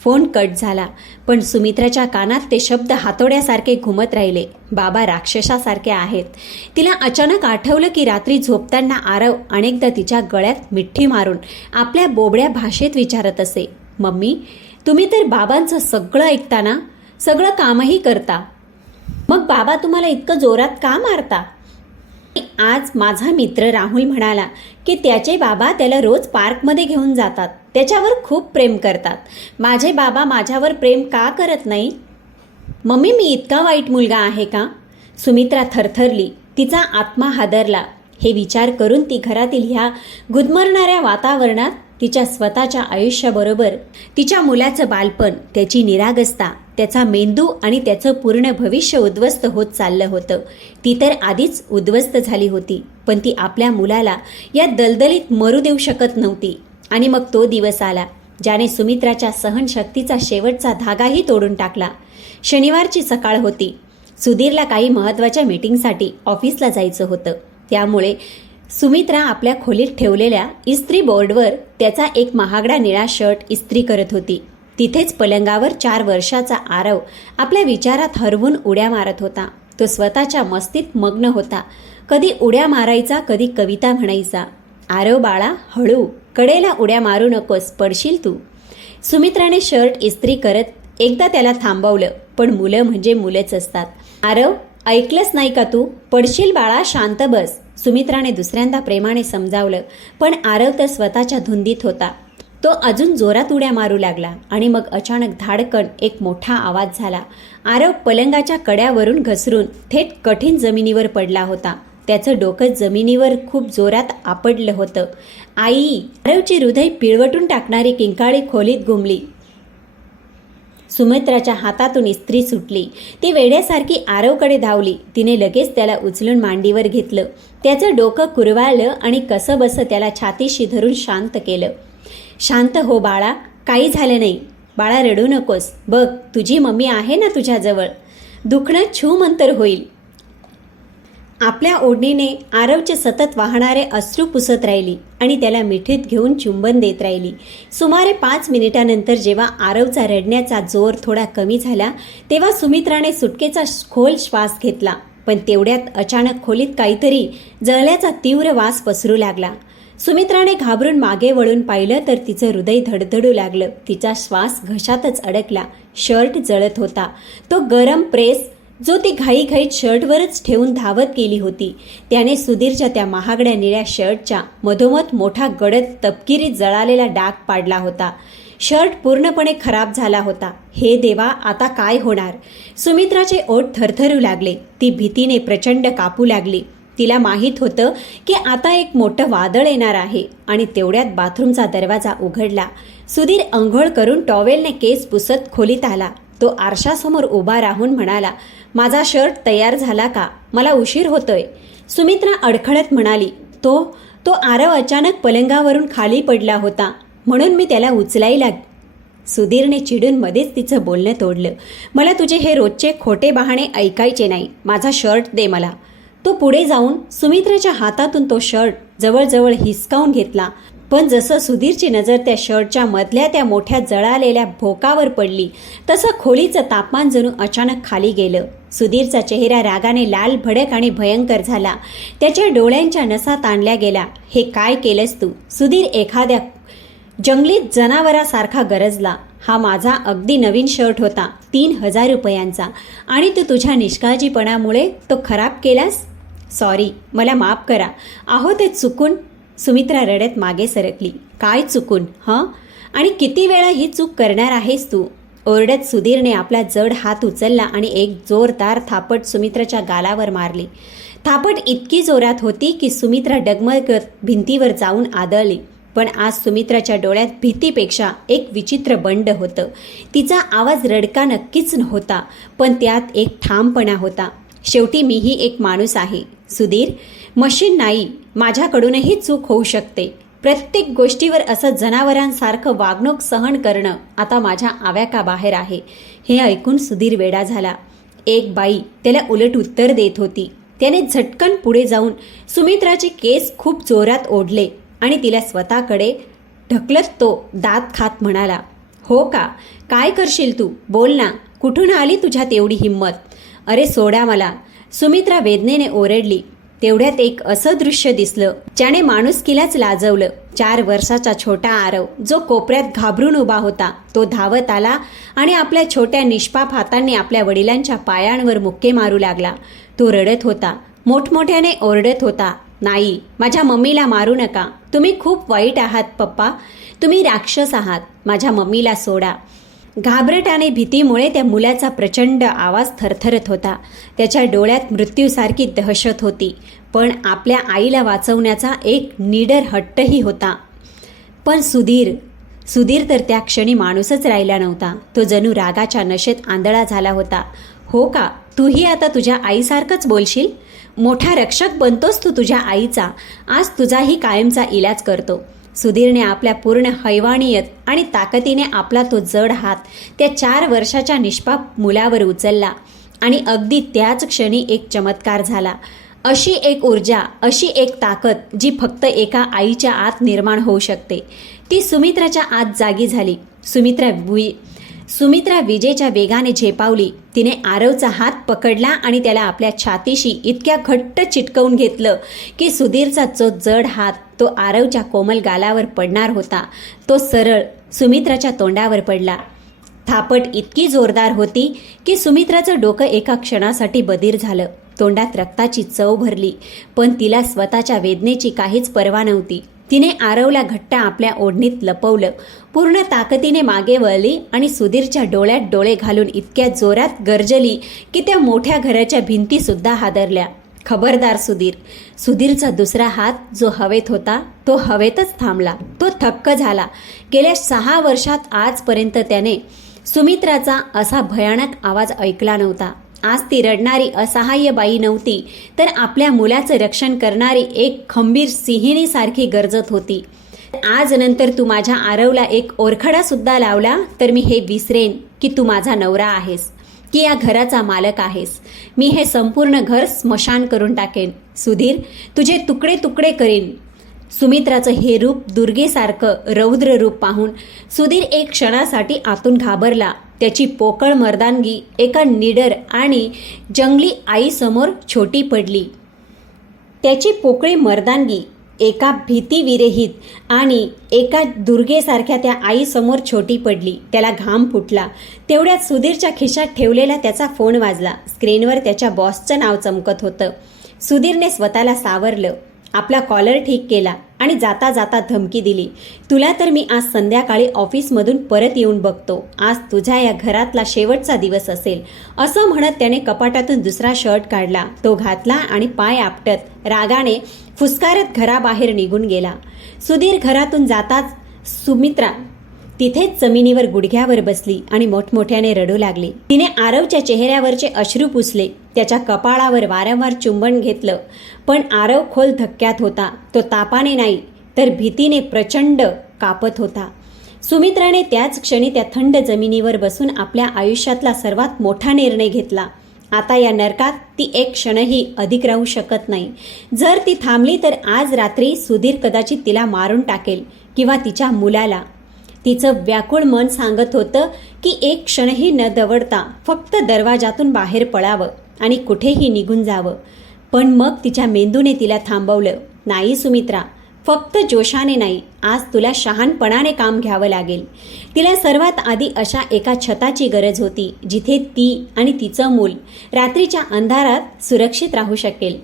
फोन कट झाला, पण सुमित्राच्या कानात ते शब्द हातोड्यासारखे घुमत राहिले. बाबा राक्षसासारखे आहेत. तिला अचानक आठवलं की रात्री झोपताना आरव अनेकदा तिच्या गळ्यात मिठी मारून आपल्या बोबड्या भाषेत विचारत असे, मम्मी, तुम्ही तर बाबांचं सगळं ऐकता ना? सगळं कामही करता, मग बाबा तुम्हाला इतकं जोरात का मारता? आज माझा मित्र राहुल म्हणाला की त्याचे बाबा त्याला रोज पार्कमध्ये घेऊन जातात, त्याच्यावर खूप प्रेम करतात. माझे बाबा माझ्यावर प्रेम का करत नाही? मम्मी, मी इतका वाईट मुलगा आहे का? सुमित्रा थरथरली. तिचा आत्मा हादरला. हे विचार करून ती घरातील ह्या गुदमरणाऱ्या वातावरणात तिच्या स्वतःच्या आयुष्याबरोबर तिच्या मुलाचं बालपण, त्याची निरागसता, त्याचा मेंदू आणि त्याचं पूर्ण भविष्य उद्ध्वस्त होत चाललं होतं. ती तर आधीच उद्ध्वस्त झाली होती, पण ती आपल्या मुलाला या दलदलीत मरू देऊ शकत नव्हती. आणि मग तो दिवस आला ज्याने सुमित्राच्या सहनशक्तीचा शेवटचा धागाही तोडून टाकला. शनिवारची सकाळ होती. सुधीरला काही महत्त्वाच्या मीटिंगसाठी ऑफिसला जायचं होतं. त्यामुळे सुमित्रा आपल्या खोलीत ठेवलेल्या इस्त्री बोर्डवर त्याचा एक महागडा निळा शर्ट इस्त्री करत होती. तिथेच पलंगावर 4 वर्षाचा आरव आपल्या विचारात हरवून उड्या मारत होता. तो स्वतःच्या मस्तीत मग्न होता. कधी उड्या मारायचा, कधी कविता म्हणायचा. आरव बाळा, हळू, कडेला उड्या मारू नकोस, पडशील तू. सुमित्राने शर्ट इस्त्री करत एकदा त्याला थांबवलं, पण मुलं म्हणजे मुलंच असतात. आरव, ऐकलंच नाही का तू? पडशील बाळा, शांत बस. सुमित्राने दुसऱ्यांदा प्रेमाने समजावलं, पण आरव तर स्वतःच्या धुंदीत होता. तो अजून जोरात उड्या मारू लागला आणि मग अचानक धाडकन एक मोठा आवाज झाला. आरव पलंगाच्या कड्यावरून घसरून थेट कठीण जमिनीवर पडला होता. त्याचं डोकं जमिनीवर खूप जोरात आपडलं होतं. आई! आरवची हृदय पिळवटून टाकणारी किंकाळी खोलीत घुमली. सुमित्राच्या हातातून इस्त्री सुटली. ती वेड्यासारखी आरवकडे धावली. तिने लगेच त्याला उचलून मांडीवर घेतलं. त्याचं डोकं कुरवाळलं आणि कसंबसं त्याला छातीशी धरून शांत केलं. शांत हो बाळा, काही झालं नाही. बाळा, रडू नकोस. बघ, तुझी मम्मी आहे ना तुझ्याजवळ. दुखणं छूमंतर होईल. आपल्या ओढणीने आरवचे सतत वाहणारे अश्रू पुसत राहिली आणि त्याला मिठीत घेऊन चुंबन देत राहिली. सुमारे 5 मिनिटानंतर जेव्हा आरवचा रडण्याचा जोर थोडा कमी झाला, तेव्हा सुमित्राने सुटकेचा खोल श्वास घेतला. पण तेवढ्यात अचानक खोलीत काहीतरी जळल्याचा तीव्र वास पसरू लागला. सुमित्राने घाबरून मागे वळून पाहिलं तर तिचं हृदय धडधडू लागलं. तिचा श्वास घशातच अडकला. शर्ट जळत होता. तो गरम प्रेस जो ती घाईघाईत शर्टवरच ठेवून धावत गेली होती, त्याने सुधीरच्या त्या महागड्या निळ्या शर्टच्या मधोमध मोठा गडद तपकिरी जळालेला डाग पाडला होता. शर्ट पूर्णपणे खराब झाला होता. हे देवा, आता काय होणार? सुमित्राचे ओठ थरथरू लागले. ती भीतीने प्रचंड कापू लागली. तिला माहीत होतं की आता एक मोठं वादळ येणार आहे. आणि तेवढ्यात बाथरूमचा दरवाजा उघडला. सुधीर अंघोळ करून टॉवेलने केस पुसत खोलीत आला. तो आरशासमोर उभा राहून म्हणाला, माझा शर्ट तयार झाला का? मला उशीर होतोय. सुमित्रा अडखळत म्हणाली, तो आरव अचानक पलंगावरून खाली पडला होता, म्हणून मी त्याला उचलायला. सुधीरने चिडून मध्येच तिचं बोलणं तोडलं. मला तुझे हे रोजचे खोटे बहाणे ऐकायचे नाही. माझा शर्ट दे मला. तो पुढे जाऊन सुमित्राच्या हातातून तो शर्ट जवळजवळ हिसकावून घेतला. पण जसं सुधीरची नजर त्या शर्टच्या मधल्या त्या मोठ्या जळालेल्या भोकावर पडली, तसं खोलीचं तापमान जणू अचानक खाली गेलं. सुधीरचा चेहरा रागाने लाल भडक आणि भयंकर झाला. त्याच्या डोळ्यांच्या नसा ताणल्या गेल्या. हे काय केलंस तू? सुधीर एखाद्या जंगलीत जनावरासारखा गरजला. हा माझा अगदी नवीन शर्ट होता, 3000 रुपयांचा, आणि तू तुझ्या निष्काळजीपणामुळे तो खराब केलास. सॉरी, मला माफ करा. अहो, ते चुकून. सुमित्रा रडत मागे सरकली. काय चुकून? हं? आणि किती वेळा ही चूक करणार आहेस तू? ओरडत सुधीरने आपला जड हात उचलला आणि एक जोरदार थापट सुमित्राच्या गालावर मारली. थापट इतकी जोरात होती की सुमित्रा डगमगत भिंतीवर जाऊन आदळली. पण आज सुमित्राच्या डोळ्यात भीतीपेक्षा एक विचित्र बंड होतं. तिचा आवाज रडका नक्कीच नव्हता, पण त्यात एक ठामपणा होता. शेवटी मीही एक माणूस आहे सुधीर, मशीन नाही. माझ्याकडूनही चूक होऊ शकते. प्रत्येक गोष्टीवर असं जनावरांसारखं वागणूक सहन करणं आता माझ्या आव्याकाबाहेर आहे. हे ऐकून सुधीर वेडा झाला. एक बाई त्याला उलट उत्तर देत होती. त्याने झटकन पुढे जाऊन सुमित्राचे केस खूप जोरात ओढले आणि तिला स्वतःकडे ढकलत तो दात खात म्हणाला, हो का? काय करशील तू? बोल ना. कुठून आली तुझ्यात एवढी हिंमत? अरे सोडा मला. सुमित्रा वेदनेने ओरडली. तेवढ्यात एक असं दृश्य दिसलं ज्याने माणुसकीलाच लाजवलं. 4 वर्षाचा छोटा आरव जो कोपऱ्यात घाबरून उभा होता, तो धावत आला आणि आपल्या छोट्या निष्पाप हातांनी आपल्या वडिलांच्या पायांवर मुक्के मारू लागला. तो रडत होता, मोठमोठ्याने ओरडत होता, नाही, माझ्या मम्मीला मारू नका. तुम्ही खूप वाईट आहात पप्पा. तुम्ही राक्षस आहात. माझ्या मम्मीला सोडा. घाबरट आणि भीतीमुळे त्या मुलाचा प्रचंड आवाज थरथरत होता. त्याच्या डोळ्यात मृत्यूसारखी दहशत होती, पण आपल्या आईला वाचवण्याचा एक निडर हट्टही होता. पण सुधीर तर त्या क्षणी माणूसच राहिला नव्हता. तो जणू रागाच्या नशेत आंधळा झाला होता. हो का? तूही आता तुझ्या आईसारखंच बोलशील? मोठा रक्षक बनतोस तू तुझ्या आईचा. आज तुझाही कायमचा इलाज करतो. सुधीरने आपल्या पूर्ण हैवाणीयत आणि ताकदीने आपला तो जड हात त्या 4 वर्षाच्या निष्पाप मुलावर उचलला आणि अगदी त्याच क्षणी एक चमत्कार झाला. अशी एक ऊर्जा, अशी एक ताकद जी फक्त एका आईच्या आत निर्माण होऊ शकते, ती सुमित्राच्या आत जागी झाली. सुमित्रा विजेच्या वेगाने झेपावली. तिने आरवचा हात पकडला आणि त्याला आपल्या छातीशी इतक्या घट्ट चिटकवून घेतलं की सुधीरचा जो जड हात तो आरवच्या कोमल गालावर पडणार होता तो सरळ सुमित्राच्या तोंडावर पडला. थापट इतकी जोरदार होती की सुमित्राचं डोकं एका क्षणासाठी बधीर झालं. तोंडात रक्ताची चव भरली, पण तिला स्वतःच्या वेदनेची काहीच पर्वा नव्हती. तिने आरवला घट्ट आपल्या ओढणीत लपवलं, पूर्ण ताकदीने मागे वळली आणि सुधीरच्या डोळ्यात डोळे घालून इतक्या जोरात गर्जली की त्या मोठ्या घराच्या भिंती सुद्धा हादरल्या. खबरदार सुधीर. सुधीरचा दुसरा हात जो हवेत होता तो हवेतच थांबला. तो थक्क झाला. गेल्या 6 वर्षात आजपर्यंत त्याने सुमित्राचा असा भयानक आवाज ऐकला नव्हता. आज ती रडणारी असहाय्य बाई नव्हती, तर आपल्या मुलाचं रक्षण करणारी एक खंबीर सिंहिणीसारखी गरजत होती. आज नंतर तू माझ्या आरवला एक ओरखडा सुद्धा लावला तर मी हे विसरेन की तू माझा नवरा आहेस, की या घराचा मालक आहेस. मी हे संपूर्ण घर स्मशान करून टाकेन. सुधीर, तुझे तुकडे तुकडे करीन. सुमित्राचं हे रूप, दुर्गेसारखं रौद्र रूप पाहून सुधीर एक क्षणासाठी आतून घाबरला. त्याची पोकळ मर्दानगी एका निडर आणि जंगली आईसमोर छोटी पडली. त्याची पोकळी मर्दानगी एका भीतीविरहित आणि एका दुर्गेसारख्या त्या आईसमोर छोटी पडली. त्याला घाम फुटला. तेवढ्यात सुधीरच्या खिशात ठेवलेला त्याचा फोन वाजला. स्क्रीनवर त्याच्या बॉसचं नाव चमकत होतं. सुधीरने स्वतःला सावरलं, आपला कॉलर ठीक केला आणि जाता जाता धमकी दिली, तुला तर मी आज संध्याकाळी ऑफिसमधून परत येऊन बघतो. आज तुझ्या या घरातला शेवटचा दिवस असेल. असं म्हणत त्याने कपाटातून दुसरा शर्ट काढला. तो घातला आणि पाय आपटत रागाने फुसकारत घराबाहेर निघून गेला. सुधीर घरातून जाताच सुमित्रा तिथेच जमिनीवर गुडघ्यावर बसली आणि मोठमोठ्याने रडू लागली. तिने आरवच्या चेहऱ्यावरचे अश्रू पुसले. त्याच्या कपाळावर वारंवार चुंबन घेतलं. पण आरव खोल धक्क्यात होता. तो तापाने नाही तर भीतीने प्रचंड कापत होता. सुमित्राने त्याच क्षणी त्या थंड जमिनीवर बसून आपल्या आयुष्यातला सर्वात मोठा निर्णय घेतला. आता या नरकात ती एक क्षणही अधिक राहू शकत नाही. जर ती थांबली तर आज रात्री सुधीर कदाचित तिला मारून टाकेल किंवा तिच्या मुलाला. तिचं व्याकुळ मन सांगत होतं की एक क्षणही न दवडता फक्त दरवाजातून बाहेर पळावं आणि कुठेही निघून जावं. पण मग तिच्या मेंदूने तिला थांबवलं. नाही सुमित्रा, फक्त जोशाने नाही, आज तुला शहाणपणाने काम घ्यावं लागेल. तिला सर्वात आधी अशा एका छताची गरज होती जिथे ती आणि तिचं मूल रात्रीच्या अंधारात सुरक्षित राहू शकेल.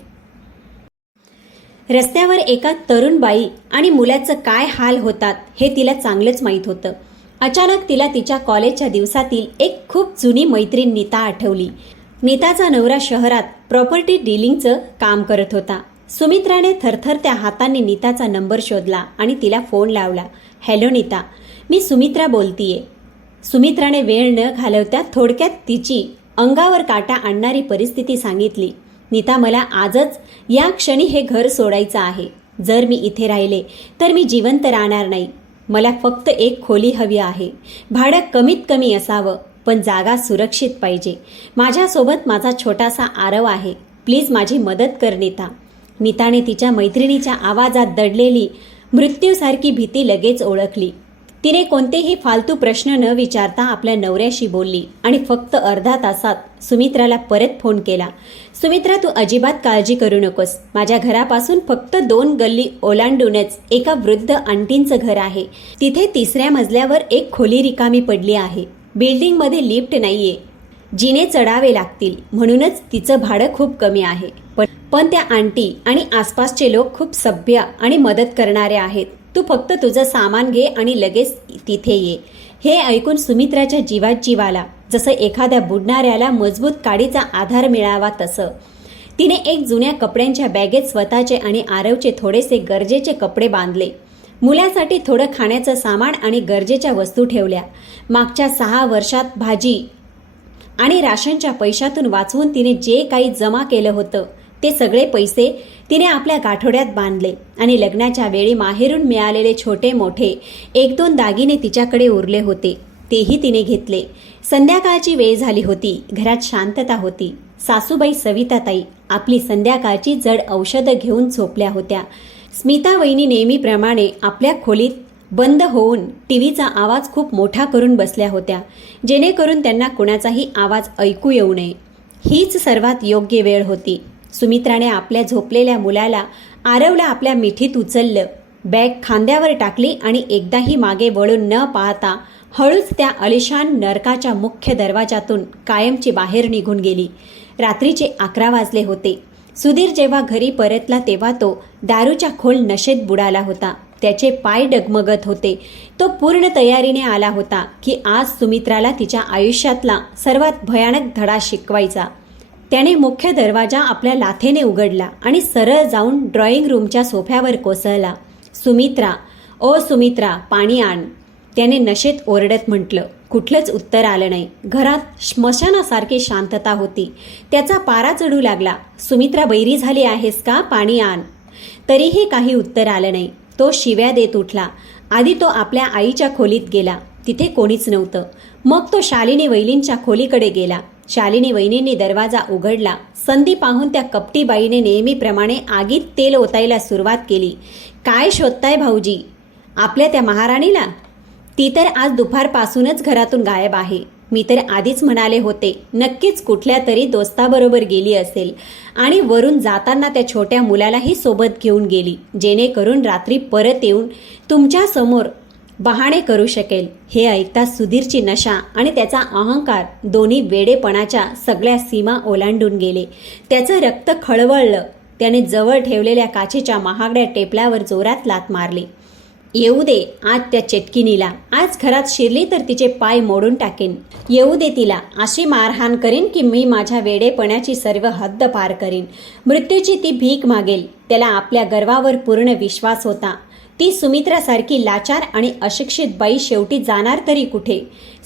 रस्त्यावर एका तरुण बाई आणि मुलाचं काय हाल होतात हे तिला चांगलंच माहीत होतं. अचानक तिला तिच्या कॉलेजच्या दिवसातील एक खूप जुनी मैत्रीण नीता आठवली. नीताचा नवरा शहरात प्रॉपर्टी डीलिंगचं काम करत होता. सुमित्राने थरथरत्या हातांनी नीताचा नंबर शोधला आणि तिला फोन लावला. हॅलो नीता, मी सुमित्रा बोलतीये. सुमित्राने वेळ न घालवता थोडक्यात तिची अंगावर काटा आणणारी परिस्थिती सांगितली. नीता, मला आजच या क्षणी हे घर सोडायचं आहे. जर मी इथे राहिले तर मी जिवंत राहणार नाही. मला फक्त एक खोली हवी आहे. भाडं कमीत कमी असावं, पण जागा सुरक्षित पाहिजे. माझ्यासोबत माझा छोटासा आरव आहे. प्लीज माझी मदत कर नीता. नीताने तिच्या मैत्रिणीच्या आवाजात दडलेली मृत्यूसारखी भीती लगेच ओळखली. तिने कोणतेही फालतू प्रश्न न विचारता आपल्या नवऱ्याशी बोलली आणि फक्त अर्धा तासात सुमित्राला परत फोन केला. सुमित्रा, तू अजिबात काळजी करू नकोस. माझ्या घरापासून फक्त 2 गल्ली ओलांडूनच एका वृद्ध आंटींचं घर आहे. तिथे 3ऱ्या मजल्यावर एक खोली रिकामी पडली आहे. बिल्डिंगमध्ये लिफ्ट नाहीये. जिने चढावे लागतील, म्हणूनच तिचं भाडं खूप कमी आहे. पण त्या आंटी आणि आसपासचे लोक खूप सभ्य आणि मदत करणारे आहेत. तू फक्त तुझं सामान घे आणि लगेच तिथे ये. हे ऐकून सुमित्राच्या जीवात जीव आला. जसं एखाद्या बुडणाऱ्याला मजबूत काडीचा आधार मिळावा तसं. तिने एक जुन्या कपड्यांच्या बॅगेत स्वतःचे आणि आरवचे थोडेसे गरजेचे कपडे बांधले. मुलासाठी थोडं खाण्याचं सामान आणि गरजेच्या वस्तू ठेवल्या. मागच्या 6 वर्षात भाजी आणि राशनच्या पैशातून वाचवून तिने जे काही जमा केलं होतं ते सगळे पैसे तिने आपल्या गाठोड्यात बांधले आणि लग्नाच्या वेळी माहेरून मिळालेले छोटे मोठे 1-2 दागिने तिच्याकडे उरले होते तेही तिने घेतले. संध्याकाळची वेळ झाली होती. घरात शांतता होती. सासूबाई सविताताई आपली संध्याकाळची जड औषधं घेऊन झोपल्या होत्या. स्मिता वहिनी नेहमीप्रमाणे आपल्या खोलीत बंद होऊन टीव्हीचा आवाज खूप मोठा करून बसल्या होत्या, जेणेकरून त्यांना कुणाचाही आवाज ऐकू येऊ नये. हीच सर्वात योग्य वेळ होती. सुमित्राने आपल्या झोपलेल्या मुलाला आरवला आपल्या मिठीत उचललं, बॅग खांद्यावर टाकली आणि एकदाही मागे वळून न पाहता हळूच त्या अलिशान नरकाच्या मुख्य दरवाजातून कायमची बाहेर निघून गेली. रात्रीचे 11 वाजले होते. सुधीर जेव्हा घरी परतला तेव्हा तो दारूच्या खोल नशेत बुडाला होता. त्याचे पाय डगमगत होते. तो पूर्ण तयारीने आला होता की आज सुमित्राला तिच्या आयुष्यातला सर्वात भयानक धडा शिकवायचा. त्याने मुख्य दरवाजा आपल्या लाथेने उघडला आणि सरळ जाऊन ड्रॉइंग रूमच्या सोफ्यावर कोसळला. सुमित्रा, ओ सुमित्रा, पाणी आण, त्याने नशेत ओरडत म्हटलं. कुठलंच उत्तर आलं नाही. घरात श्मशानासारखी शांतता होती. त्याचा पारा चढू लागला. सुमित्रा, बैरी झाली आहेस का? पाणी आण. तरीही काही उत्तर आलं नाही. तो शिव्या देत उठला. आधी तो आपल्या आईच्या खोलीत गेला. तिथे कोणीच नव्हतं. मग तो शालिनी वहिनींच्या खोलीकडे गेला. शालिनी वहिनींनी दरवाजा उघडला. संधी पाहून त्या कपटी बाईने नेहमीप्रमाणे आगीत तेल ओतायला सुरुवात केली. काय शोधताय भाऊजी? आपल्या त्या महाराणीला? ती तर आज दुपारपासूनच घरातून गायब आहे. मी तर आधीच म्हणाले होते, नक्कीच कुठल्या तरी दोस्ताबरोबर गेली असेल आणि वरून जाताना त्या छोट्या मुलालाही सोबत घेऊन गेली, जेणेकरून रात्री परत येऊन तुमच्यासमोर बहाणे करू शकेल. हे ऐकता सुधीरची नशा आणि त्याचा अहंकार दोन्ही वेडेपणाच्या सगळ्या सीमा ओलांडून गेले. त्याचं रक्त खळवळलं. त्याने जवळ ठेवलेल्या काचेच्या महागड्या टेपल्यावर जोरात लाथ मारली. येऊ दे आज त्या चेटकिनीला. आज घरात शिरली तर तिचे पाय मोडून टाकेन. येऊ दे तिला. अशी मारहाण करीन की मी माझ्या वेडेपणाची सर्व हद्द पार करीन. मृत्यूची ती भीक मागेल. त्याला आपल्या गर्वावर पूर्ण विश्वास होता. ती सुमित्रासारखी लाचार आणि अशिक्षित बाई शेवटी जाणार तरी कुठे?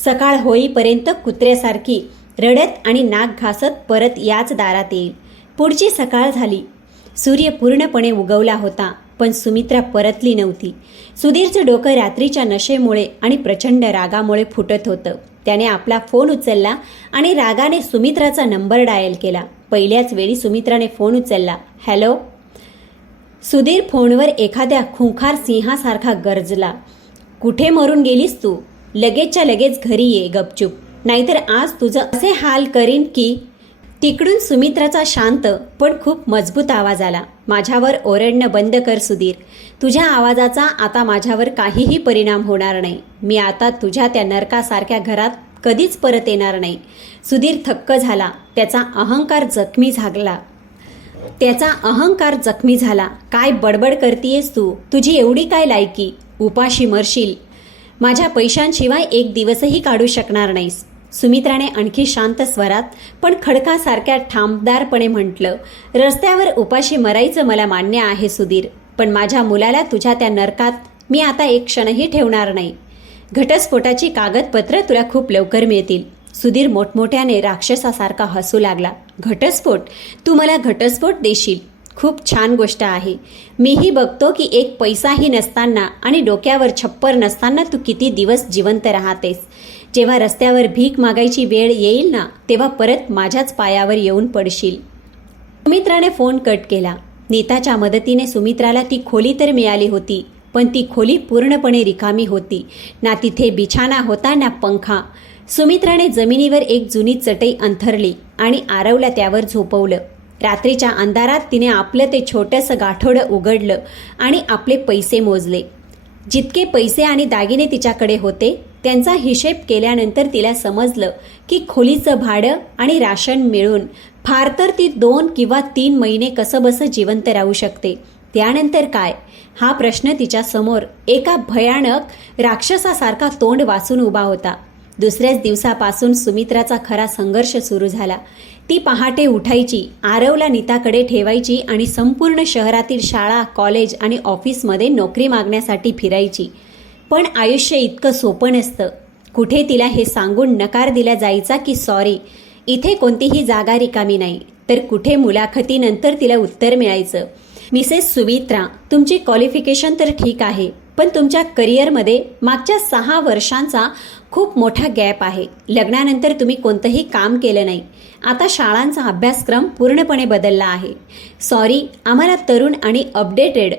सकाळ होईपर्यंत कुत्र्यासारखी रडत आणि नाक घासत परत याच दारात येईल. पुढची सकाळ झाली. सूर्य पूर्णपणे उगवला होता, पण सुमित्रा परतली नव्हती. सुधीरचं डोकं रात्रीच्या नशेमुळे आणि प्रचंड रागामुळे फुटत होतं. त्याने आपला फोन उचलला आणि रागाने सुमित्राचा नंबर डायल केला. पहिल्याच वेळी सुमित्राने फोन उचलला. हॅलो. सुधीर फोनवर एखाद्या खुंखार सिंहासारखा गरजला. कुठे मरून गेलीस तू? लगेचच्या लगेच घरी ये गपचूप, नाहीतर आज तुझं असे हाल करीन की. तिकडून सुमित्राचा शांत पण खूप मजबूत आवाज आला. माझ्यावर ओरडणं बंद कर सुधीर. तुझ्या आवाजाचा आता माझ्यावर काहीही परिणाम होणार नाही. मी आता तुझ्या त्या नरकासारख्या घरात कधीच परत येणार नाही. सुधीर थक्क झाला. त्याचा अहंकार जखमी झाला. काय बडबड करतीयस तू? तुझी एवढी काय लायकी? उपाशी मरशील. माझ्या पैशांशिवाय एक दिवसही काढू शकणार नाहीस. सुमित्राने आणखी शांत स्वरात पण खडकासारख्या ठामदारपणे म्हटलं. रस्त्यावर उपाशी मरायचं मला मान्य आहे सुधीर, पण माझ्या मुलाला तुझ्या त्या नरकात मी आता एक क्षणही ठेवणार नाही. घटस्फोटाची कागदपत्र तुला खूप लवकर मिळतील. सुधीर मोठमोठ्याने राक्षसासारखा हसू लागला. घटस्फोट? तू मला घटस्फोट देशील? खूप छान गोष्ट आहे. मीही बघतो की एक पैसाही नसताना आणि डोक्यावर छप्पर नसताना तू किती दिवस जिवंत राहतेस. जेव्हा रस्त्यावर भीक मागायची वेळ येईल ना, तेव्हा परत माझ्याच पायावर येऊन पडशील. सुमित्राने फोन कट केला. नीताच्या मदतीने सुमित्राला ती खोली तर मिळाली होती, पण ती खोली पूर्णपणे रिकामी होती. ना तिथे बिछाना होता ना पंखा. सुमित्राने जमिनीवर एक जुनी चटई अंथरली आणि आरवला त्यावर झोपवलं. रात्रीच्या अंधारात तिने आपलं ते छोटंसं गाठोडं उघडलं आणि आपले पैसे मोजले. जितके पैसे आणि दागिने तिच्याकडे होते त्यांचा हिशेब केल्यानंतर तिला समजलं की खोलीचं भाडं आणि राशन मिळून फार तर ती 2 किंवा 3 महिने कसंबसं जिवंत राहू शकते. त्यानंतर काय? हा प्रश्न तिच्यासमोर एका भयानक राक्षसासारखा तोंड वाचून उभा होता. दुसऱ्याच दिवसापासून सुमित्राचा खरा संघर्ष सुरू झाला. ती पहाटे उठायची, आरवला नीताकडे ठेवायची आणि संपूर्ण शहरातील शाळा, कॉलेज आणि ऑफिसमध्ये नोकरी मागण्यासाठी फिरायची. पण आयुष्य इतकं सोपं नसतं. कुठे तिला हे सांगून नकार दिला जायचा की सॉरी, इथे कोणतीही जागा रिकामी नाही, तर कुठे मुलाखतीनंतर तिला उत्तर मिळायचं, मिसेस सुमित्रा, तुमची क्वालिफिकेशन तर ठीक आहे, पण तुमच्या करिअरमध्ये मागच्या 6 वर्षांचा खूप मोठा गॅप आहे. लग्नानंतर तुम्ही कोणतंही काम केलं नाही. आता शाळांचा अभ्यासक्रम पूर्णपणे बदलला आहे. सॉरी, आम्हाला तरुण आणि अपडेटेड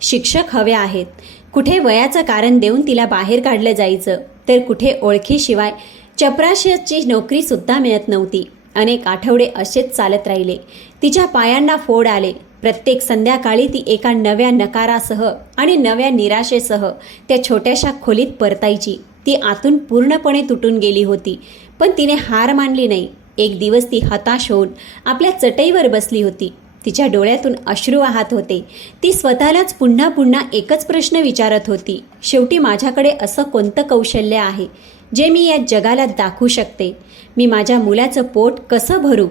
शिक्षक हवे आहेत. कुठे वयाचं कारण देऊन तिला बाहेर काढलं जायचं, तर कुठे ओळखीशिवाय चपराशाची नोकरीसुद्धा मिळत नव्हती. अनेक आठवडे असेच चालत राहिले. तिच्या पायांना फोड आले. प्रत्येक संध्याकाळी ती एका नव्या नकारासह आणि नव्या निराशेसह त्या छोट्याशा खोलीत परतायची. ती आतून पूर्णपणे तुटून गेली होती, पण तिने हार मानली नाही. एक दिवस ती हताश होऊन आपल्या चटईवर बसली होती. तिच्या डोळ्यातून अश्रू वाहत होते. ती स्वतःलाच पुन्हा पुन्हा एकच प्रश्न विचारत होती, शेवटी माझ्याकडे असं कोणतं कौशल्य आहे जे मी या जगाला दाखवू शकते? मी माझ्या मुलाचं पोट कसं भरू?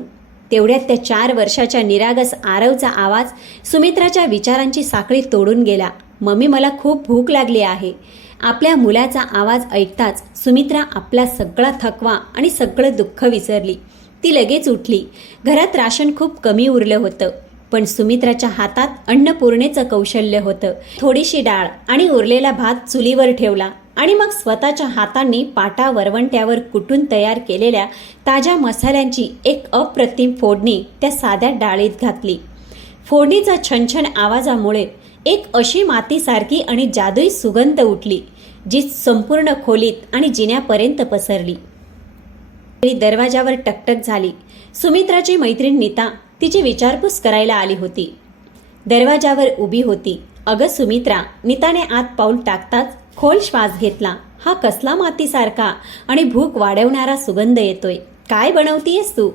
तेवढ्यात त्या 4 वर्षाच्या निरागस आरवचा आवाज सुमित्राच्या विचारांची साखळी तोडून गेला. मम्मी, मला खूप भूक लागली आहे. आपल्या मुलाचा आवाज ऐकताच सुमित्रा आपला सगळा थकवा आणि सगळं दुःख विसरली. ती लगेच उठली. घरात राशन खूप कमी उरलं होतं, पण सुमित्राच्या हातात अन्नपूर्णेचं कौशल्य होतं. थोडीशी डाळ आणि उरलेला भात चुलीवर ठेवला आणि मग स्वतःच्या हातांनी पाटा वरवंट्यावर कुटून तयार केलेल्या ताज्या मसाल्यांची एक अप्रतिम फोडणी त्या साध्या डाळीत घातली. फोडणीचा छनछन आवाजामुळे एक अशी मातीसारखी आणि जादुई सुगंध उठली, जी संपूर्ण खोलीत आणि जिन्यापर्यंत पसरली. दरवाजावर टकटक झाली. सुमित्राची मैत्रीण नीता तिची विचारपूस करायला आली होती. दरवाजावर उभी होती. अगं सुमित्रा, नीताने आत पाऊल टाकताच खोल श्वास घेतला. हा कसला मातीसारखा आणि भूक वाढवणारा सुगंध येतोय. काय बनवतीयस तू?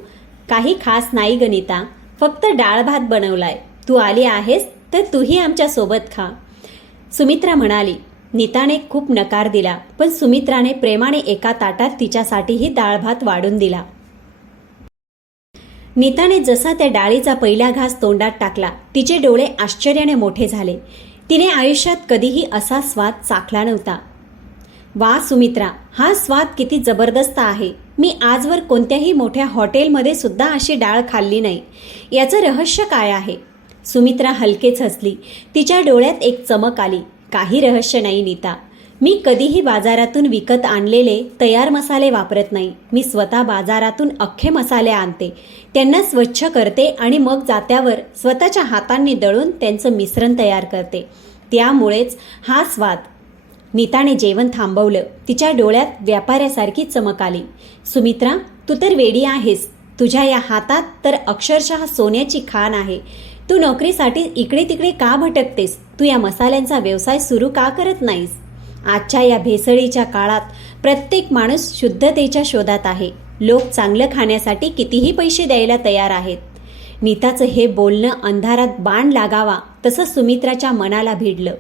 काही खास नाही ग नीता, फक्त डाळ भात बनवलाय. तू आली आहेस तर तूही आमच्या सोबत खा, सुमित्रा म्हणाली. नीताने खूप नकार दिला, पण सुमित्राने प्रेमाने एका ताटात तिच्यासाठीही डाळ भात वाढून दिला. नीताने जसा त्या डाळीचा पहिला घास तोंडात टाकला, तिचे डोळे आश्चर्याने मोठे झाले. तिने आयुष्यात कधीही असा स्वाद चाखला नव्हता. वा सुमित्रा, हा स्वाद किती जबरदस्त आहे. मी आजवर कोणत्याही मोठ्या हॉटेलमध्ये सुद्धा अशी डाळ खाल्ली नाही. याचं रहस्य काय आहे? सुमित्रा हलकेच हसली. तिच्या डोळ्यात एक चमक आली. काही रहस्य नाही नीता. मी कधीही बाजारातून विकत आणलेले तयार मसाले वापरत नाही. मी स्वतः बाजारातून अख्खे मसाले आणते, त्यांना स्वच्छ करते आणि मग जात्यावर स्वतःच्या हातांनी दळून त्यांचं मिश्रण तयार करते. त्यामुळेच हा स्वाद. नीताने जेवण थांबवलं. तिच्या डोळ्यात व्यापाऱ्यासारखी चमक आली. सुमित्रा, तू तर वेडी आहेस. तुझ्या या हातात तर अक्षरशः सोन्याची खाण आहे. तू नोकरीसाठी इकडे तिकडे का भटकतेस? तू या मसाल्यांचा व्यवसाय सुरू का करत नाहीस? आजच्या या भेसळीच्या काळात प्रत्येक माणूस शुद्धतेच्या शोधात आहे. लोक चांगलं खाण्यासाठी कितीही पैसे द्यायला तयार आहेत. नीताचं हे बोलणं अंधारात बाण लागावा तसं सुमित्राच्या मनाला भिडलं.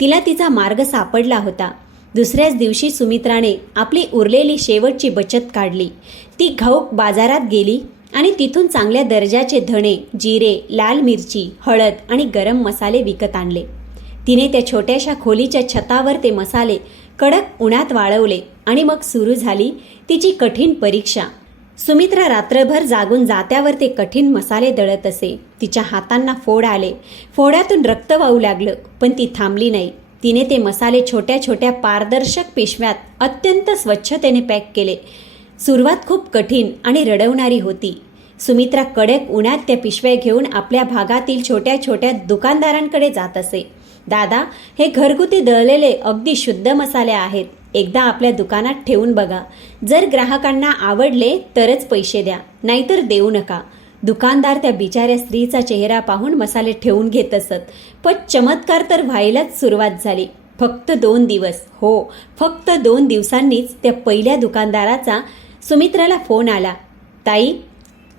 तिला तिचा मार्ग सापडला होता. दुसऱ्याच दिवशी सुमित्राने आपली उरलेली शेवटची बचत काढली. ती घाऊक बाजारात गेली आणि तिथून चांगल्या दर्जाचे धणे, जिरे, लाल मिरची, हळद आणि गरम मसाले विकत आणले. तिने त्या छोट्याशा खोलीच्या छतावर ते मसाले कडक उन्हात वाळवले आणि मग सुरू झाली तिची कठीण परीक्षा. सुमित्रा रात्रभर जागून जात्यावर ते कठीण मसाले दळत असे. तिच्या हातांना फोड आले. फोडातून रक्त वाहू लागलं, पण ती थांबली नाही. तिने ते मसाले छोट्या छोट्या पारदर्शक पिशव्यात अत्यंत स्वच्छतेने पॅक केले. सुरुवात खूप कठीण आणि रडवणारी होती. सुमित्रा कडक उन्हात त्या पिशव्या घेऊन आपल्या भागातील छोट्या छोट्या दुकानदारांकडे जात असे. दादा, हे घरगुती दळलेले अगदी शुद्ध मसाले आहेत. एकदा आपल्या दुकानात ठेवून बघा. जर ग्राहकांना आवडले तरच पैसे द्या, नाहीतर देऊ नका. दुकानदार त्या बिचाऱ्या स्त्रीचा चेहरा पाहून मसाले ठेवून घेत असत. पण चमत्कार तर व्हायलाच सुरुवात झाली. फक्त 2 दिवस, हो फक्त 2 दिवसांनीच त्या पहिल्या दुकानदाराचा सुमित्राला फोन आला. ताई,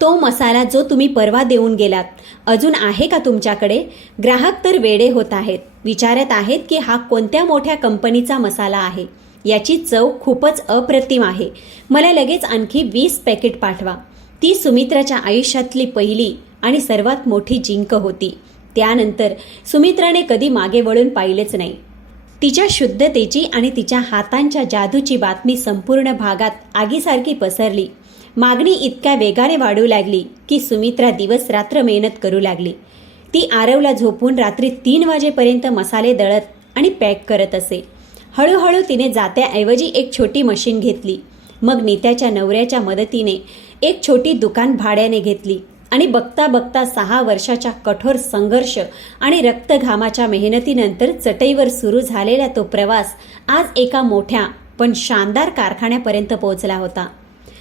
तो मसाला जो तुम्ही परवा देऊन गेलात अजून आहे का तुमच्याकडे? ग्राहक तर वेडे होत आहेत. विचारत आहेत की हा कोणत्या मोठ्या कंपनीचा मसाला आहे. याची चव खूपच अप्रतिम आहे. मला लगेच आणखी 20 पॅकेट पाठवा. ती सुमित्राच्या आयुष्यातली पहिली आणि सर्वात मोठी जिंक होती. त्यानंतर सुमित्राने कधी मागे वळून पाहिलेच नाही. तिच्या शुद्धतेची आणि तिच्या हातांच्या जादूची बातमी संपूर्ण भागात आगीसारखी पसरली. मागणी इतक्या वेगाने वाढू लागली की सुमित्रा दिवस रात्र मेहनत करू लागली. ती आरवला झोपून रात्री 3 वाजेपर्यंत मसाले दळत आणि पॅक करत असे. हळूहळू तिने जात्याऐवजी एक छोटी मशीन घेतली. मग नीत्याच्या नवऱ्याच्या मदतीने एक छोटी दुकान भाड्याने घेतली आणि बघता बघता 6 वर्षाच्या कठोर संघर्ष आणि रक्तघामाच्या मेहनतीनंतर चटईवर सुरू झालेला तो प्रवास आज एका मोठ्या पण शानदार कारखान्यापर्यंत पोहोचला होता.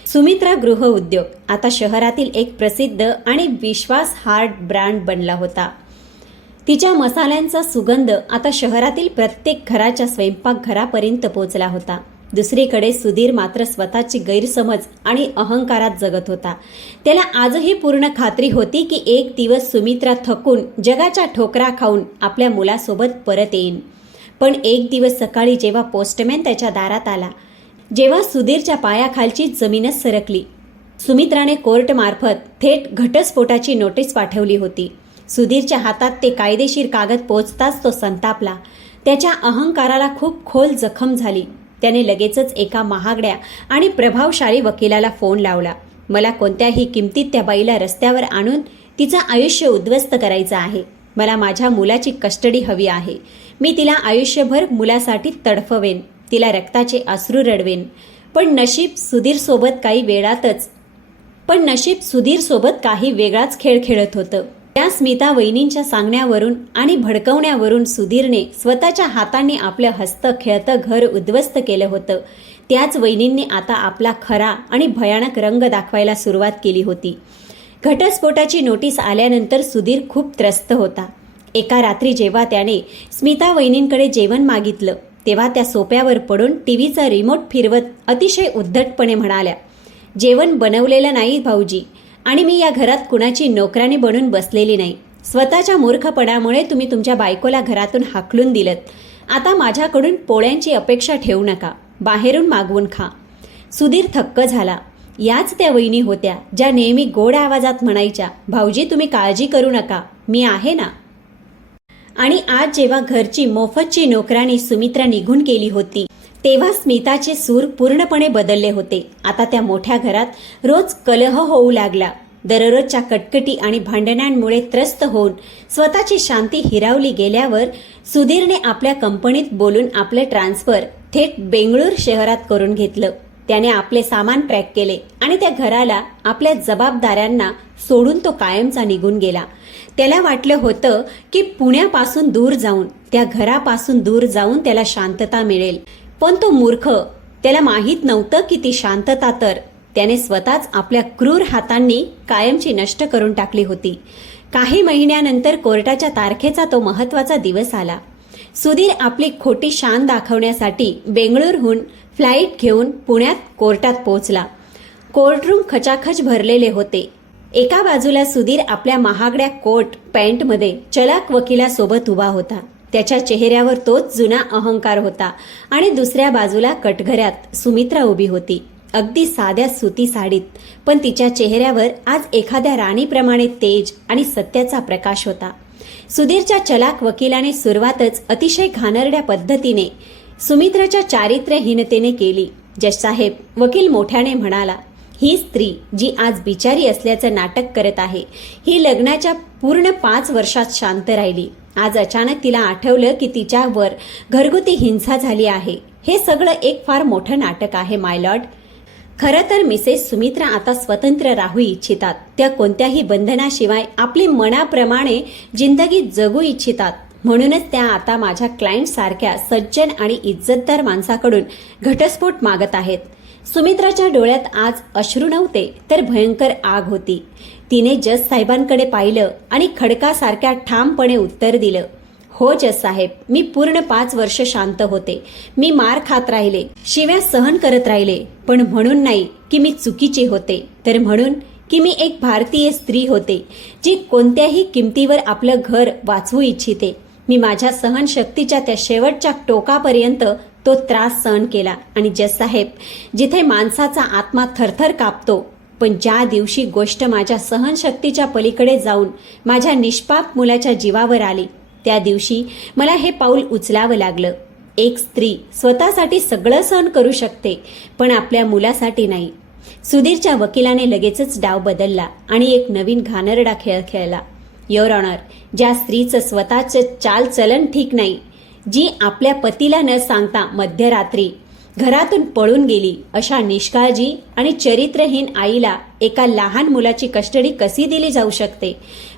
सुमित्रा गृह उद्योग आता शहरातील एक प्रसिद्ध आणि विश्वासार्ह ब्रँड बनला होता. तिच्या मसाल्यांचा सुगंध आता शहरातील प्रत्येक घराच्या स्वयंपाकघरापर्यंत पोहोचला होता. दुसरीकडे सुधीर मात्र स्वतःची गैरसमज आणि अहंकारात जगत होता. त्याला आजही पूर्ण खात्री होती की एक दिवस सुमित्रा थकून जगाच्या ठोकरा खाऊन आपल्या मुलासोबत परत येईन. पण एक दिवस सकाळी जेव्हा पोस्टमॅन त्याच्या दारात आला, जेव्हा सुधीरच्या पायाखालची जमीनच सरकली. सुमित्राने कोर्टमार्फत थेट घटस्फोटाची नोटीस पाठवली होती. सुधीरच्या हातात ते कायदेशीर कागद पोचताच तो संतापला. त्याच्या अहंकाराला खूप खोल जखम झाली. त्याने लगेचच एका महागड्या आणि प्रभावशाली वकिलाला फोन लावला. मला कोणत्याही किमतीत त्या बाईला रस्त्यावर आणून तिचं आयुष्य उद्ध्वस्त करायचं आहे. मला माझ्या मुलाची कस्टडी हवी आहे. मी तिला आयुष्यभर मुलासाठी तडफवेन, तिला रक्ताचे अश्रू रडवेन. पण नशीब सुधीरसोबत काही वेगळाच खेळ खेळत होतं. त्या स्मिता वहिनींच्या सांगण्यावरून आणि भडकवण्यावरून सुधीरने स्वतःच्या हातांनी आपलं हसतं खेळतं घर उद्ध्वस्त केलं होतं. त्याच वहिनींनी आता आपला खरा आणि भयानक रंग दाखवायला सुरुवात केली होती. घटस्फोटाची नोटीस आल्यानंतर सुधीर खूप त्रस्त होता. एका रात्री जेव्हा त्याने स्मिता वहिनींकडे जेवण मागितलं, तेव्हा त्या सोप्यावर पडून टीव्हीचा रिमोट फिरवत अतिशय उद्धटपणे म्हणाल्या, जेवण बनवलेलं नाही भाऊजी, आणि मी या घरात कुणाची नोकरानी बनून बसलेली नाही. स्वतःच्या मूर्खपणामुळे तुम्ही तुमच्या बायकोला घरातून हाकलून दिलत. आता माझ्याकडून पोळ्यांची अपेक्षा ठेवू नका, बाहेरून मागवून खा. सुधीर थक्क झाला. याच त्या वहिनी होत्या ज्या नेहमी गोड आवाजात म्हणायच्या, भाऊजी तुम्ही काळजी करू नका, मी आहे ना. आणि आज जेव्हा घरची मोफतची नोकरानी सुमित्रा निघून गेली होती, तेव्हा स्मिताचे सूर पूर्णपणे बदलले होते. आता त्या मोठ्या घरात रोज कलह होऊ लागला. दररोजच्या कटकटी आणि भांडणांमुळे त्रस्त होऊन स्वतःची शांती हिरावली गेल्यावर सुधीरने आपल्या कंपनीत बोलून आपलं ट्रान्सफर थेट बेंगळूर शहरात करून घेतलं. त्याने आपले सामान पॅक केले आणि त्या घराला आपल्या जबाबदाऱ्यांना सोडून तो कायमचा निघून गेला. त्याला वाटलं होतं की पुण्यापासून दूर जाऊन, त्या घरापासून दूर जाऊन त्याला शांतता मिळेल. पण तो मूर्ख, त्याला माहीत नव्हतं की ती शांतता तर त्याने स्वतःच आपल्या क्रूर हातांनी कायमची नष्ट करून टाकली होती. काही महिन्यानंतर कोर्टाच्या तारखेचा तो महत्वाचा दिवस आला. सुधीर आपली खोटी शान दाखवण्यासाठी बेंगळूरहून फ्लाईट घेऊन पुण्यात कोर्टात पोहोचला. कोर्टरूम खचाखच भरलेले होते. एका बाजूला सुधीर आपल्या महागड्या कोट पॅन्टमध्ये चलाक वकिलासोबत उभा होता. त्याच्या चेहऱ्यावर तोच जुना अहंकार होता. आणि दुसऱ्या बाजूला कटघऱ्यात सुमित्रा उभी होती, अगदी साध्या सुती साडीत, पण तिच्या चेहऱ्यावर आज एखाद्या राणीप्रमाणे तेज आणि सत्याचा प्रकाश होता. सुधीरच्या चलाक वकिलाने सुरुवातच अतिशय घाणेरड्या पद्धतीने सुमित्राच्या चारित्र्यहीनतेने केली. जजसाहेब, वकील मोठ्याने म्हणाला, ही स्त्री जी आज बिचारी असल्याचं नाटक करत आहे, ही लग्नाच्या पूर्ण 5 वर्षात शांत राहिली. आज अचानक तिला आठवलं की तिच्यावर घरगुती हिंसा झाली आहे. हे सगळं एक फार मोठं नाटक आहे माय लॉर्ड. खरं तर मिसेस सुमित्रा आता स्वतंत्र राहू इच्छितात. त्या कोणत्याही बंधनाशिवाय आपली मनाप्रमाणे जिंदगी जगू इच्छितात. म्हणूनच त्या आता माझ्या क्लायंट सारख्या सज्जन आणि इज्जतदार माणसाकडून घटस्फोट मागत आहेत. सुमित्राच्या डोळ्यात आज अश्रू नव्हते तर भयंकर आग होती. तिने जज साहेबांकडे पाहिलं आणि खडकासारख्या ठामपणे उत्तर दिलं, हो जज साहेब, मी पूर्ण 5 वर्ष शांत होते. मी मार खात राहिले, शिव्या सहन करत राहिले, पण म्हणून नाही की मी चुकीचे होते, तर म्हणून की मी एक भारतीय स्त्री होते जी कोणत्याही किमतीवर आपलं घर वाचवू इच्छिते. मी माझ्या सहनशक्तीच्या त्या शेवटच्या टोकापर्यंत तो त्रास सहन केला. आणि जज साहेब, जिथे माणसाचा आत्मा थरथर कापतो, पण ज्या दिवशी गोष्ट माझ्या सहनशक्तीच्या पलीकडे जाऊन माझ्या निष्पाप मुलाच्या जीवावर आली, त्या दिवशी मला हे पाऊल उचलावं लागलं. एक स्त्री स्वतःसाठी सगळं सहन करू शकते, पण आपल्या मुलासाठी नाही. सुधीरच्या वकिलाने लगेचच डाव बदलला आणि एक नवीन घाणेरडा खेळ खेळला. युअर ऑनर, ज्या स्त्रीचं स्वतःचं चालचलन ठीक नाही, जी आपल्या पतीला न सांगता मध्यरात्री घरातून पळून गेली अशा निष्काळजी आणि चरित्रहीन आईला एका लहान मुलाची कस्टडी कशी दिली जाऊ शकते?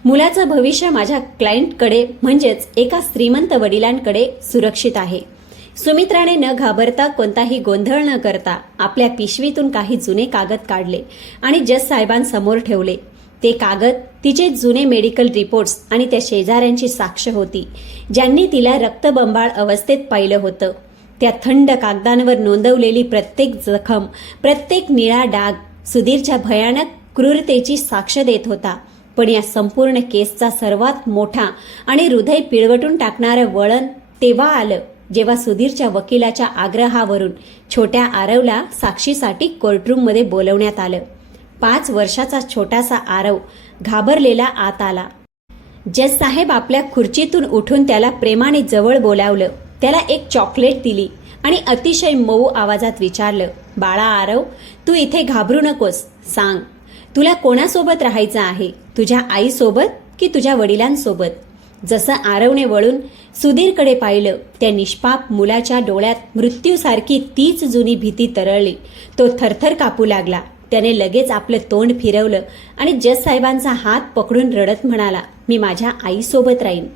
मुलाचं भविष्य माझ्या क्लायंटकडे म्हणजेच एका श्रीमंत वडिलांकडे सुरक्षित आहे. सुमित्राने न घाबरता कोणताही गोंधळ न करता आपल्या पिशवीतून काही जुने कागद काढले आणि जज साहेबांसमोर ठेवले. ते कागद तिचे जुने मेडिकल रिपोर्ट्स आणि त्या शेजाऱ्यांची साक्ष होती ज्यांनी तिला रक्तबंबाळ अवस्थेत पाहिलं होतं. त्या थंड कागदांवर नोंदवलेली प्रत्येक जखम, प्रत्येक निळा डाग सुधीरच्या भयानक क्रूरतेची साक्ष देत होता. पण या संपूर्ण केसचा सर्वात मोठा आणि हृदय पिळवटून टाकणारं वळण तेव्हा आलं जेव्हा सुधीरच्या वकिलाच्या आग्रहावरून छोट्या आरवला साक्षीसाठी कोर्टरूममध्ये बोलवण्यात आलं. 5 वर्षाचा छोटासा आरव घाबरलेला आत आला. जज साहेब आपल्या खुर्चीतून उठून त्याला प्रेमाने जवळ बोलावलं. त्याला एक चॉकलेट दिली आणि अतिशय मऊ आवाजात विचारलं, बाळा आरव, तू इथे घाबरू नकोस. सांग, तुला कोणासोबत राहायचं आहे? तुझ्या आईसोबत की तुझ्या वडिलांसोबत? जसं आरवने वळून सुधीरकडे पाहिलं त्या निष्पाप मुलाच्या डोळ्यात मृत्यूसारखी तीच जुनी भीती तरळली. तो थरथर कापू लागला. त्याने लगेच आपलं तोंड फिरवलं आणि जज साहेबांचा हात पकडून रडत म्हणाला, मी माझ्या आईसोबत राहीन.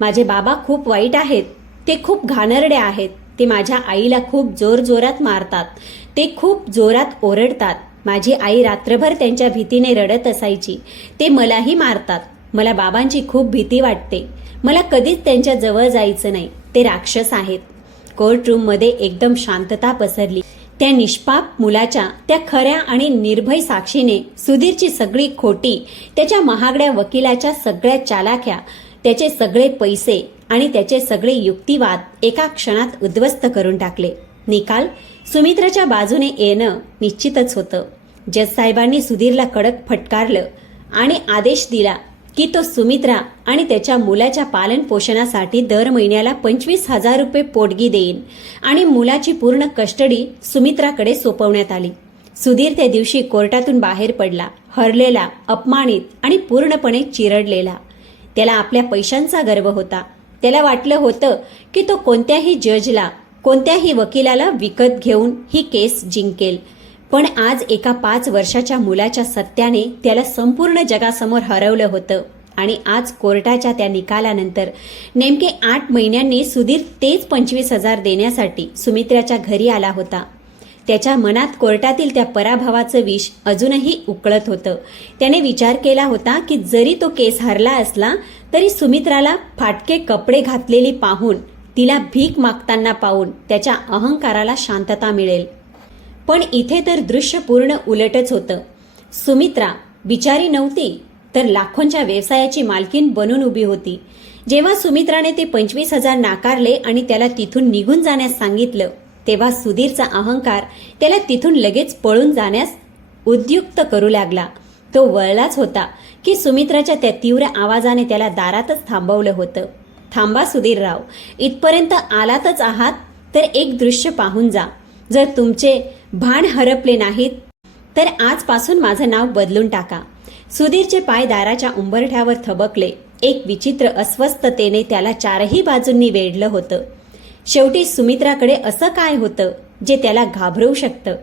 माझे बाबा खूप वाईट आहेत. ते खूप घाणेरडे आहेत. ते माझ्या आईला खूप जोरजोरात मारतात. ते खूप जोरात ओरडतात. माझी आई रात्रभर त्यांच्या भीतीने रडत असायची. ते मलाही मारतात. मला बाबांची खूप भीती वाटते. मला कधीच त्यांच्या जवळ जायचं नाही. ते राक्षस आहेत. कोर्टरूममध्ये एकदम शांतता पसरली. त्या निष्पाप मुलाच्या त्या खऱ्या आणि निर्भय साक्षीने सुधीरची सगळी खोटी, त्याच्या महागड्या वकिलाच्या सगळ्या चालाख्या, त्याचे सगळे पैसे आणि त्याचे सगळे युक्तिवाद एका क्षणात उद्ध्वस्त करून टाकले. निकाल सुमित्राच्या बाजूने येणं निश्चितच होतं. जज साहेबांनी सुधीरला कडक फटकारलं आणि आदेश दिला की तो सुमित्रा आणि त्याच्या मुलाच्या पालन पोषणासाठी दर महिन्याला 25,000 रुपये पोटगी देईन आणि मुलाची पूर्ण कस्टडी सुमित्राकडे सोपवण्यात आली. सुधीर त्या दिवशी कोर्टातून बाहेर पडला, हरलेला, अपमानित आणि पूर्णपणे चिरडलेला. त्याला आपल्या पैशांचा गर्व होता. त्याला वाटलं होतं की तो कोणत्याही जजला, कोणत्याही वकिलाला विकत घेऊन ही केस जिंकेल. पण आज एका 5 वर्षाच्या मुलाच्या सत्याने त्याला संपूर्ण जगासमोर हरवलं होतं. आणि आज कोर्टाच्या त्या निकालानंतर नेमके 8 महिन्यांनी सुधीर तेच 25,000 देण्यासाठी सुमित्राच्या घरी आला होता. त्याच्या मनात कोर्टातील त्या पराभवाचं विष अजूनही उकळत होतं. त्याने विचार केला होता की जरी तो केस हरला असला तरी सुमित्राला फाटके कपडे घातलेली पाहून, तिला भीक मागताना पाहून त्याच्या अहंकाराला शांतता मिळेल. पण इथे तर दृश्य पूर्ण उलटच होतं. सुमित्रा बिचारी नव्हती तर लाखोंच्या व्यवसायाची मालकीण बनून उभी होती. जेव्हा सुमित्राने ते 25,000 नाकारले आणि त्याला तिथून निघून जाण्यास सांगितलं तेव्हा सुधीरचा अहंकार त्याला तिथून लगेच पळून जाण्यास उद्युक्त करू लागला. तो वळलाच होता की सुमित्राच्या त्या तीव्र आवाजाने त्याला दारातच थांबवलं होतं. थांबा सुधीरराव, इथपर्यंत आलातच आहात तर एक दृश्य पाहून जा. जर तुमचे भान हरपले नाहीत तर आजपासून माझं नाव बदलून टाका. सुधीरचे पाय दाराच्या उंबरठ्यावर थबकले. एक विचित्र अस्वस्थतेने त्याला चारही बाजूंनी वेढलं होतं. शेवटी सुमित्राकडे असं काय होतं जे त्याला घाबरवू शकतं?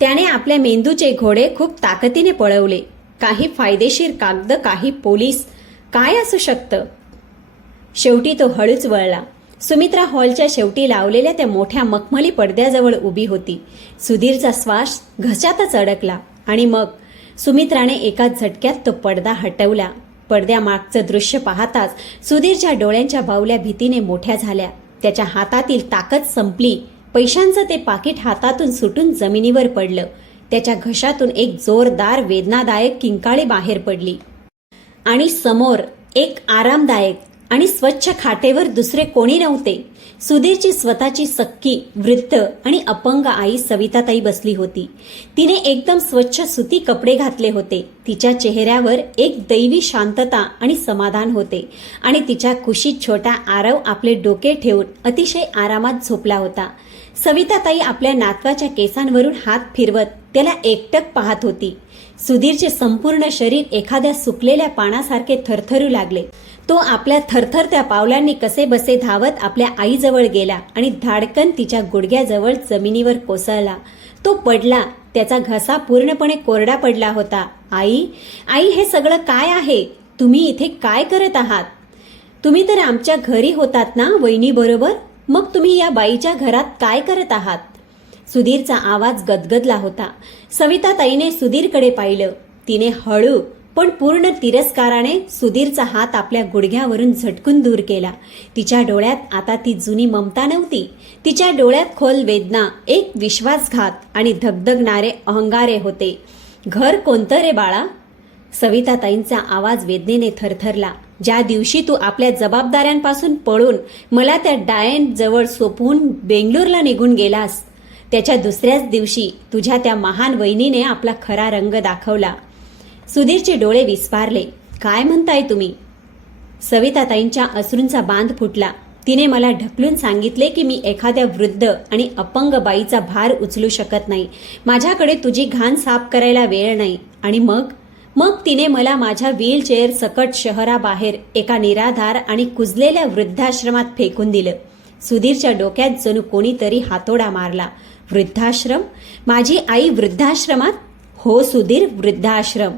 त्याने आपल्या मेंदूचे घोडे खूप ताकदीने पळवले. काही फायदेशीर कागद, काही पोलीस, काय असू शकतं? शेवटी तो हळूच वळला. सुमित्रा हॉलच्या शेवटी लावलेल्या त्या मोठ्या मखमली पडद्याजवळ उभी होती. सुधीरचा श्वास घशातच अडकला आणि मग सुमित्राने एका झटक्यात तो पडदा हटवला. पडद्यामागचं दृश्य पाहताच सुधीरच्या डोळ्यांच्या बाहुल्या भीतीने मोठ्या झाल्या. त्याच्या हातातील ताकद संपली. पैशांचं ते पाकिट हातातून सुटून जमिनीवर पडलं. त्याच्या घशातून एक जोरदार वेदनादायक किंकाळी बाहेर पडली आणि समोर एक आरामदायक आणि स्वच्छ खाटेवर दुसरे कोणी नव्हते. सुधीरची स्वतःची सख्खी, वृद्ध आणि अपंग आई सविताताई बसली होती. तिने एकदम स्वच्छ सुती कपडे घातले होते. तिच्या चेहऱ्यावर एक दैवी शांतता आणि समाधान होते आणि तिच्या कुशीत छोटा आरव आपले डोके ठेवून अतिशय आरामात झोपला होता. सविताताई आपल्या नातवाच्या केसांवरून हात फिरवत त्याला एकटक पाहत होती. सुधीरचे संपूर्ण शरीर एखाद्या सुकलेल्या पानासारखे थरथरू लागले. तो आपल्या थरथरत्या पावलांनी कसे बसे धावत आपल्या आईजवळ गेला आणि धाडकन तिच्या गुडघ्याजवळ जमिनीवर कोसळला. तो पडला. त्याचा घसा पूर्णपणे कोरडा पडला होता. आई, आई, हे सगळं काय आहे? तुम्ही इथे काय करत आहात? तुम्ही तर आमच्या घरी होतात ना वहिनीबरोबर? मग तुम्ही या बाईच्या घरात काय करत आहात? सुधीरचा आवाज गदगदला होता. सविताताईने सुधीरकडे पाहिलं. तिने हळू पण पूर्ण तिरस्काराने सुधीरचा हात आपल्या गुडघ्यावरून झटकून दूर केला. तिच्या डोळ्यात आता ती जुनी ममता नव्हती. तिच्या डोळ्यात खोल वेदना, एक विश्वासघात आणि धगधगणारे अहंगारे होते. घर कोणतं रे बाळा? सविताताईंचा आवाज वेदनेने थरथरला. ज्या दिवशी तू आपल्या जबाबदाऱ्यांपासून पळून मला त्या डायन जवळ सोपवून बेंगलोरला निघून गेलास, त्याच्या दुसऱ्याच दिवशी तुझ्या त्या महान वहिनीने आपला खरा रंग दाखवला. सुधीरचे डोळे विस्फारले. काय म्हणताय तुम्ही? सविताताईंच्या अश्रूंचा बांध फुटला. तिने मला ढकलून सांगितले की मी एखाद्या वृद्ध आणि अपंग बाईचा भार उचलू शकत नाही. माझ्याकडे तुझी घाण साफ करायला वेळ नाही. आणि मग तिने मला माझ्या व्हीलचेअर सकट शहराबाहेर एका निराधार आणि कुजलेल्या वृद्धाश्रमात फेकून दिलं. सुधीरच्या डोक्यात जणू कोणीतरी हातोडा मारला. वृद्धाश्रम? माझी आई वृद्धाश्रमात? हो सुधीर, वृद्धाश्रम.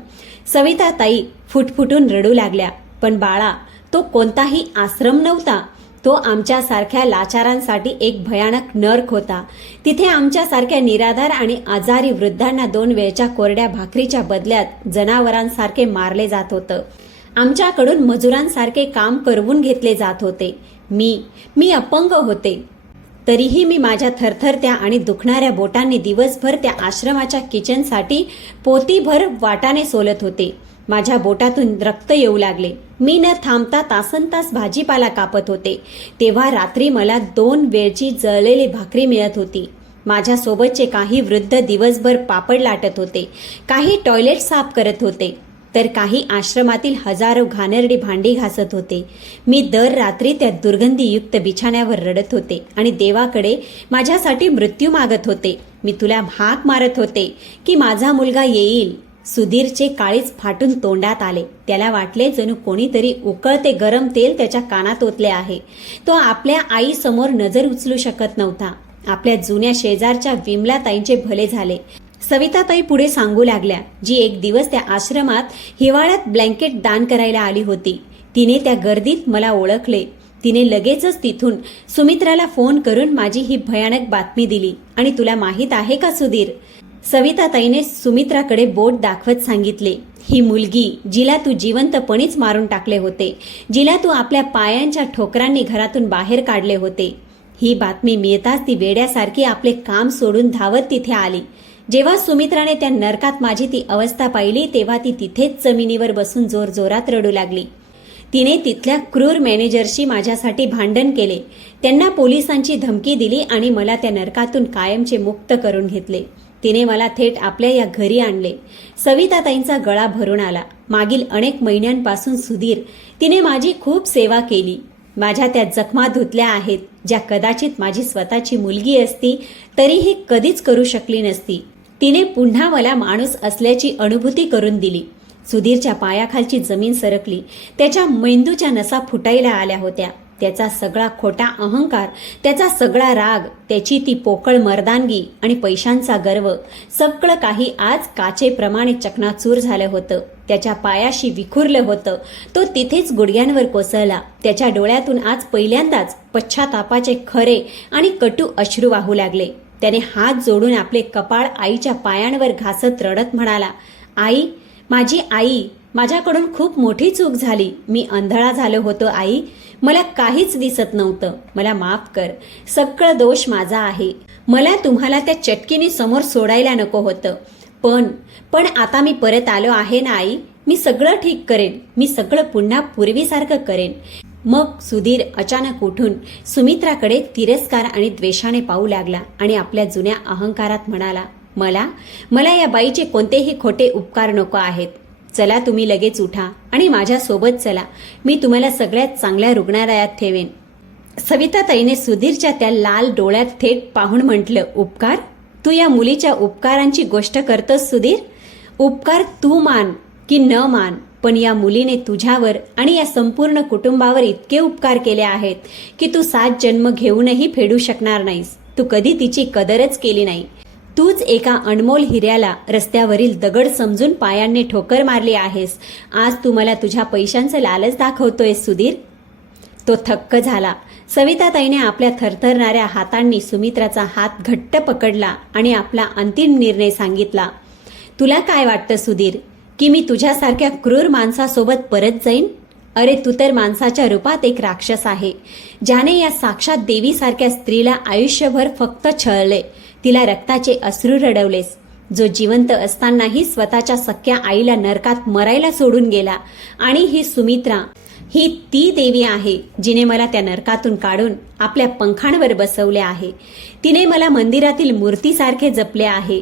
सविताताई फुटफुटून रडू लागल्या. पण बाळा, तो कोणताही आश्रम नव्हता. तो आमच्यासारख्या लाचारांसाठी एक भयानक नर्क होता. तिथे आमच्यासारख्या निराधार आणि आजारी वृद्धांना 2 वेळच्या कोरड्या भाकरीच्या बदल्यात जनावरांसारखे मारले जात होतं. आमच्याकडून मजुरांसारखे काम करवून घेतले जात होते. मी अपंग होते. तरीही मी माझ्या थरथरत्या आणि दुखणाऱ्या बोटांनी दिवसभर त्या आश्रमाच्या किचनसाठी पोतीभर वाटाणे सोलत होते. माझ्या बोटातून रक्त येऊ लागले. मी न थांबता तासनतास भाजीपाला कापत होते. तेव्हा रात्री मला 2 वेळची जळलेली भाकरी मिळत होती. माझ्यासोबतचे काही वृद्ध दिवसभर पापड लाटत होते, काही टॉयलेट साफ करत होते, तर काही आश्रमातील हजारो घाणेरडी भांडी घासत होते. मी दर रात्री त्या दुर्गंधीयुक्त बिछाण्यावर रडत होते आणि देवाकडे माझ्यासाठी मृत्यू मागत होते. मी तुला हाक मारत होते की माझा मुलगा येईल. सुधीरचे काळीच फाटून तोंडात आले. त्याला वाटले जणू कोणीतरी उकळते गरम तेल त्याच्या कानात ओतले आहे. तो आपल्या आईसमोर नजर उचलू शकत नव्हता. आपल्या जुन्या शेजारच्या विमलाताईंचे भले झाले. सविताताई पुढे सांगू लागल्या, जी एक दिवस त्या आश्रमात हिवाळ्यात ब्लँकेट दान करायला आली होती. तिने त्या गर्दीत मला ओळखले. तिने लगेचच तिथून सुमित्राला फोन करून माझी ही भयानक बातमी दिली. आणि तुला माहीत आहे का सुधीर? सविताताईने सुमित्राकडे बोट दाखवत सांगितले, ही मुलगी जिला तू जिवंतपणीच मारून टाकले होते, जिला तू आपल्या पायांच्या ठोकरांनी घरातून बाहेर काढले होते. ही बातमी मिळताच ती वेड्यासारखी आपले काम सोडून धावत तिथे आली. जेव्हा सुमित्राने त्या नरकात माझी ती अवस्था पाहिली तेव्हा ती तिथेच जमिनीवर बसून जोरजोरात रडू लागली. तिने तिथल्या क्रूर मॅनेजरशी माझ्यासाठी भांडण केले. त्यांना पोलिसांची धमकी दिली आणि मला त्या नरकातून कायमचे मुक्त करून घेतले. तिने मला थेट आपल्या या घरी आणले. सविताताईंचा गळा भरून आला. मागील अनेक महिन्यांपासून सुधीर, तिने माझी खूप सेवा केली. माझ्या त्या जखमा धुतल्या आहेत, ज्या कदाचित माझी स्वतःची मुलगी असती तरीही कधीच करू शकली नसती. तिने पुन्हा मला माणूस असल्याची अनुभूती करून दिली. सुधीरच्या पायाखालची जमीन सरकली. त्याच्या मेंदूच्या नसा फुटायला आल्या होत्या. त्याचा सगळा खोटा अहंकार, त्याचा सगळा राग, त्याची ती पोकळ मर्दानगी आणि पैशांचा गर्व, सगळं काही आज काचेप्रमाणे चकनाचूर झालं होतं. त्याच्या पायाशी विखुरलं होतं. तो तिथेच गुडघ्यांवर कोसळला. त्याच्या डोळ्यातून आज पहिल्यांदाच पश्चातापाचे खरे आणि कटू अश्रू वाहू लागले. त्याने हात जोडून आपले कपाळ आईच्या पायांवर घासत रडत म्हणाला, आई, माझी आई, माझ्याकडून खूप मोठी चूक झाली. मी अंधळा झालो होतो आई. मला काहीच दिसत नव्हतं. मला माफ कर. सगळं दोष माझा आहे. मला तुम्हाला त्या चटकीने समोर सोडायला नको होतं. पण आता मी परत आलो आहे ना आई. मी सगळं ठीक करेन. मी सगळं पुन्हा पूर्वीसारखं करेन. मग सुधीर अचानक उठून सुमित्राकडे तिरस्कार आणि द्वेषाने पाहू लागला आणि आपल्या जुन्या अहंकारात म्हणाला, मला या बाईचे कोणतेही खोटे उपकार नको आहेत. चला, तुम्ही लगेच उठा आणि माझ्यासोबत चला. मी तुम्हाला सगळ्यात चांगल्या रुग्णालयात ठेवेन. सविताताईने सुधीरच्या त्या लाल डोळ्यात थेट पाहून म्हटलं, उपकार? तू या मुलीच्या उपकारांची गोष्ट करतोस सुधीर? उपकार तू मान की न मान, पण या मुलीने तुझ्यावर आणि या संपूर्ण कुटुंबावर इतके उपकार केले आहेत की तू 7 जन्म घेऊनही फेडू शकणार नाहीस. तू कधी तिची कदरच केली नाही. तूच एका अनमोल हिऱ्याला रस्त्यावरील दगड समजून पायांनी ठोकर मारली आहेस. आज तू मला तुझ्या पैशांचं लालच दाखवतोय सुधीर. तो थक्क झाला. सविताताईने आपल्या थरथरणाऱ्या हातांनी सुमित्राचा हात घट्ट पकडला आणि आपला अंतिम निर्णय सांगितला. तुला काय वाटतं सुधीर, की मी तुझ्यासारख्या क्रूर माणसासोबत परत जाईन? अरे तू तर माणसाच्या रूपात एक राक्षस आहे, ज्याने या साक्षात देवीसारख्या स्त्रीला आयुष्यभर फक्त छळले, तिला रक्ताचे अश्रू रडवलेस. जो जिवंत असतानाही स्वतःच्या सख्या आईला नरकात मरायला सोडून गेला. आणि ही सुमित्रा, ही ती देवी आहे जिने मला त्या नरकातून काढून आपल्या पंखांवर बसवले आहे. तिने मला मंदिरातील मूर्तीसारखे जपले आहे.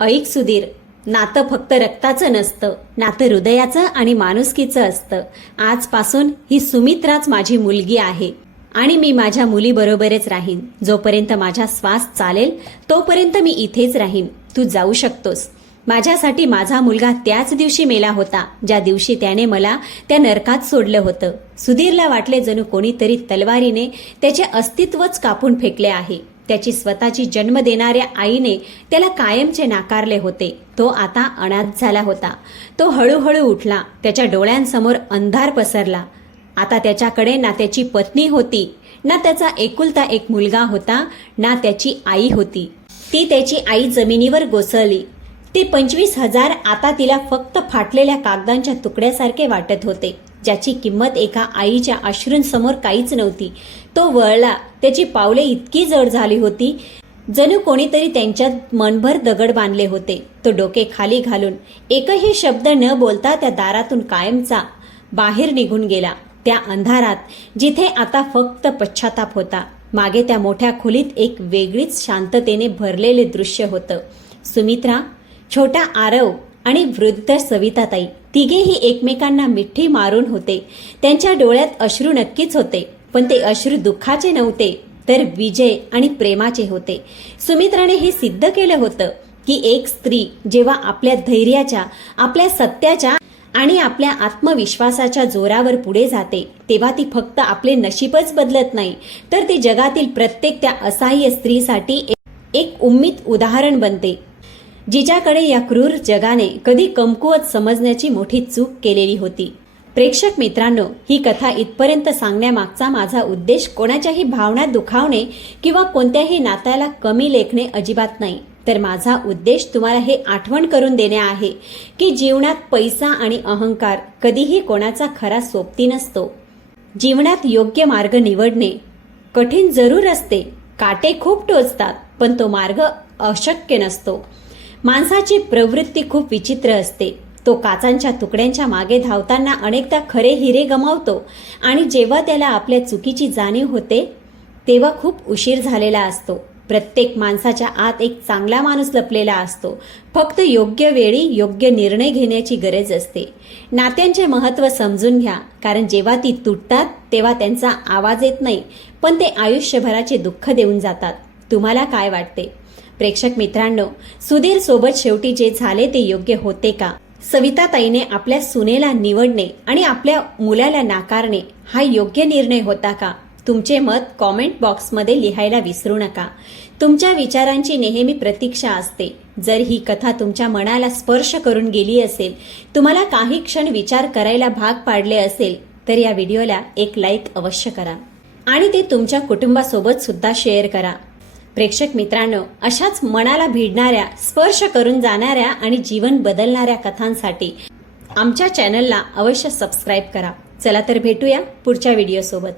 ऐक सुधीर, नातं फक्त रक्ताचं नसतं, नातं हृदयाचं आणि माणुसकीचं असतं. आजपासून ही सुमित्राच माझी मुलगी आहे आणि मी माझ्या मुलीबरोबरच राहीन. जोपर्यंत माझा श्वास चालेल तोपर्यंत मी इथेच राहीन. तू जाऊ शकतोस. माझ्यासाठी माझा मुलगा त्याच दिवशी मेला होता ज्या दिवशी त्याने मला त्या नरकात सोडलं होतं. सुधीरला वाटले जणू कोणीतरी तलवारीने त्याचे अस्तित्वच कापून फेकले आहे. त्याची स्वतःची जन्म देणाऱ्या आईने त्याला कायमचे नाकारले होते. तो आता अनाथ झाला होता. तो हळूहळू उठला. त्याच्या डोळ्यांसमोर अंधार पसरला. आता त्याच्याकडे ना त्याची पत्नी होती, ना त्याचा एकुलता एक मुलगा होता, ना त्याची आई होती. ती त्याची आई जमिनीवर कोसळली. ते 25,000 आता तिला फक्त फाटलेल्या कागदांच्या तुकड्यासारखे वाटत होते, ज्याची किंमत एका आईच्या अश्रूंसमोर काहीच नव्हती. तो वळला. त्याची पावले इतकी जड झाली होती जणू कोणीतरी त्यांच्यात मनभर दगड बांधले होते. तो डोके खाली घालून एकही शब्द न बोलता त्या दारातून कायमचा बाहेर निघून गेला. त्या अंधारात जिथे आता फक्त पश्चाताप होता, मागे त्या मोठ्या खोलीत एक वेगळीच शांततेने भरलेले दृश्य होतं. सुमित्रा, छोटा आरव आणि वृद्ध सविताताई तिघेही एकमेकांना मिठी मारून होते. त्यांच्या डोळ्यात अश्रू नक्कीच होते, पण ते अश्रू दुःखाचे नव्हते, तर विजय आणि प्रेमाचे होते. सुमित्राने हे सिद्ध केलं होतं की एक स्त्री जेव्हा आपल्या धैर्याच्या, आपल्या सत्याच्या आणि आपल्या आत्मविश्वासाच्या जोरावर पुढे जाते, तेव्हा ती फक्त आपले नशीबच बदलत नाही, तर ती जगातील प्रत्येक त्या असहाय्य स्त्रीसाठी एक उम्मीद उदाहरण बनते, जिच्याकडे या क्रूर जगाने कधी कमकुवत समजण्याची मोठी चूक केलेली होती. प्रेक्षक मित्रांनो, ही कथा इथपर्यंत सांगण्यामागचा माझा उद्देश कोणाच्याही भावना दुखावणे किंवा कोणत्याही नात्याला कमी लेखणे अजिबात नाही, तर माझा उद्देश तुम्हाला हे आठवण करून देणे आहे की जीवनात पैसा आणि अहंकार कधीही कोणाचा खरा सोबती नसतो. जीवनात योग्य मार्ग निवडणे कठीण जरूर असते, काटे खूप टोचतात, पण तो मार्ग अशक्य नसतो. माणसाची प्रवृत्ती खूप विचित्र असते. तो काचांच्या तुकड्यांच्या मागे धावताना अनेकदा खरे हिरे गमावतो आणि जेव्हा त्याला आपल्या चुकीची जाणीव होते तेव्हा खूप उशीर झालेला असतो. प्रत्येक माणसाच्या आत एक चांगला माणूस लपलेला असतो. फक्त योग्य वेळी योग्य निर्णय घेण्याची गरज असते. नात्यांचे महत्त्व समजून घ्या, कारण जेव्हा ती तुटतात तेव्हा त्यांचा आवाज येत नाही, पण ते आयुष्यभराचे दुःख देऊन जातात. तुम्हाला काय वाटते? प्रेक्षक मित्रांनो, सुधीर सोबत शेवटी जे झाले ते योग्य होते का? सविताताईने आपल्या सुनेला निवडणे आणि आपल्या मुलाला नाकारणे हा योग्य निर्णय होता का? तुमचे मत कॉमेंट बॉक्समध्ये लिहायला विसरू नका. तुमच्या विचारांची नेहमी प्रतीक्षा असते. जर ही कथा तुमच्या मनाला स्पर्श करून गेली असेल, तुम्हाला काही क्षण विचार करायला भाग पाडले असेल, तर या व्हिडिओला एक लाईक अवश्य करा आणि ते तुमच्या कुटुंबासोबत सुद्धा शेअर करा. प्रेक्षक मित्रांनो, अशाच मनाला भिडणाऱ्या, स्पर्श करून जाणाऱ्या आणि जीवन बदलणाऱ्या कथांसाठी आमच्या चॅनलला अवश्य सबस्क्राईब करा. चला तर भेटूया पुढच्या व्हिडिओसोबत.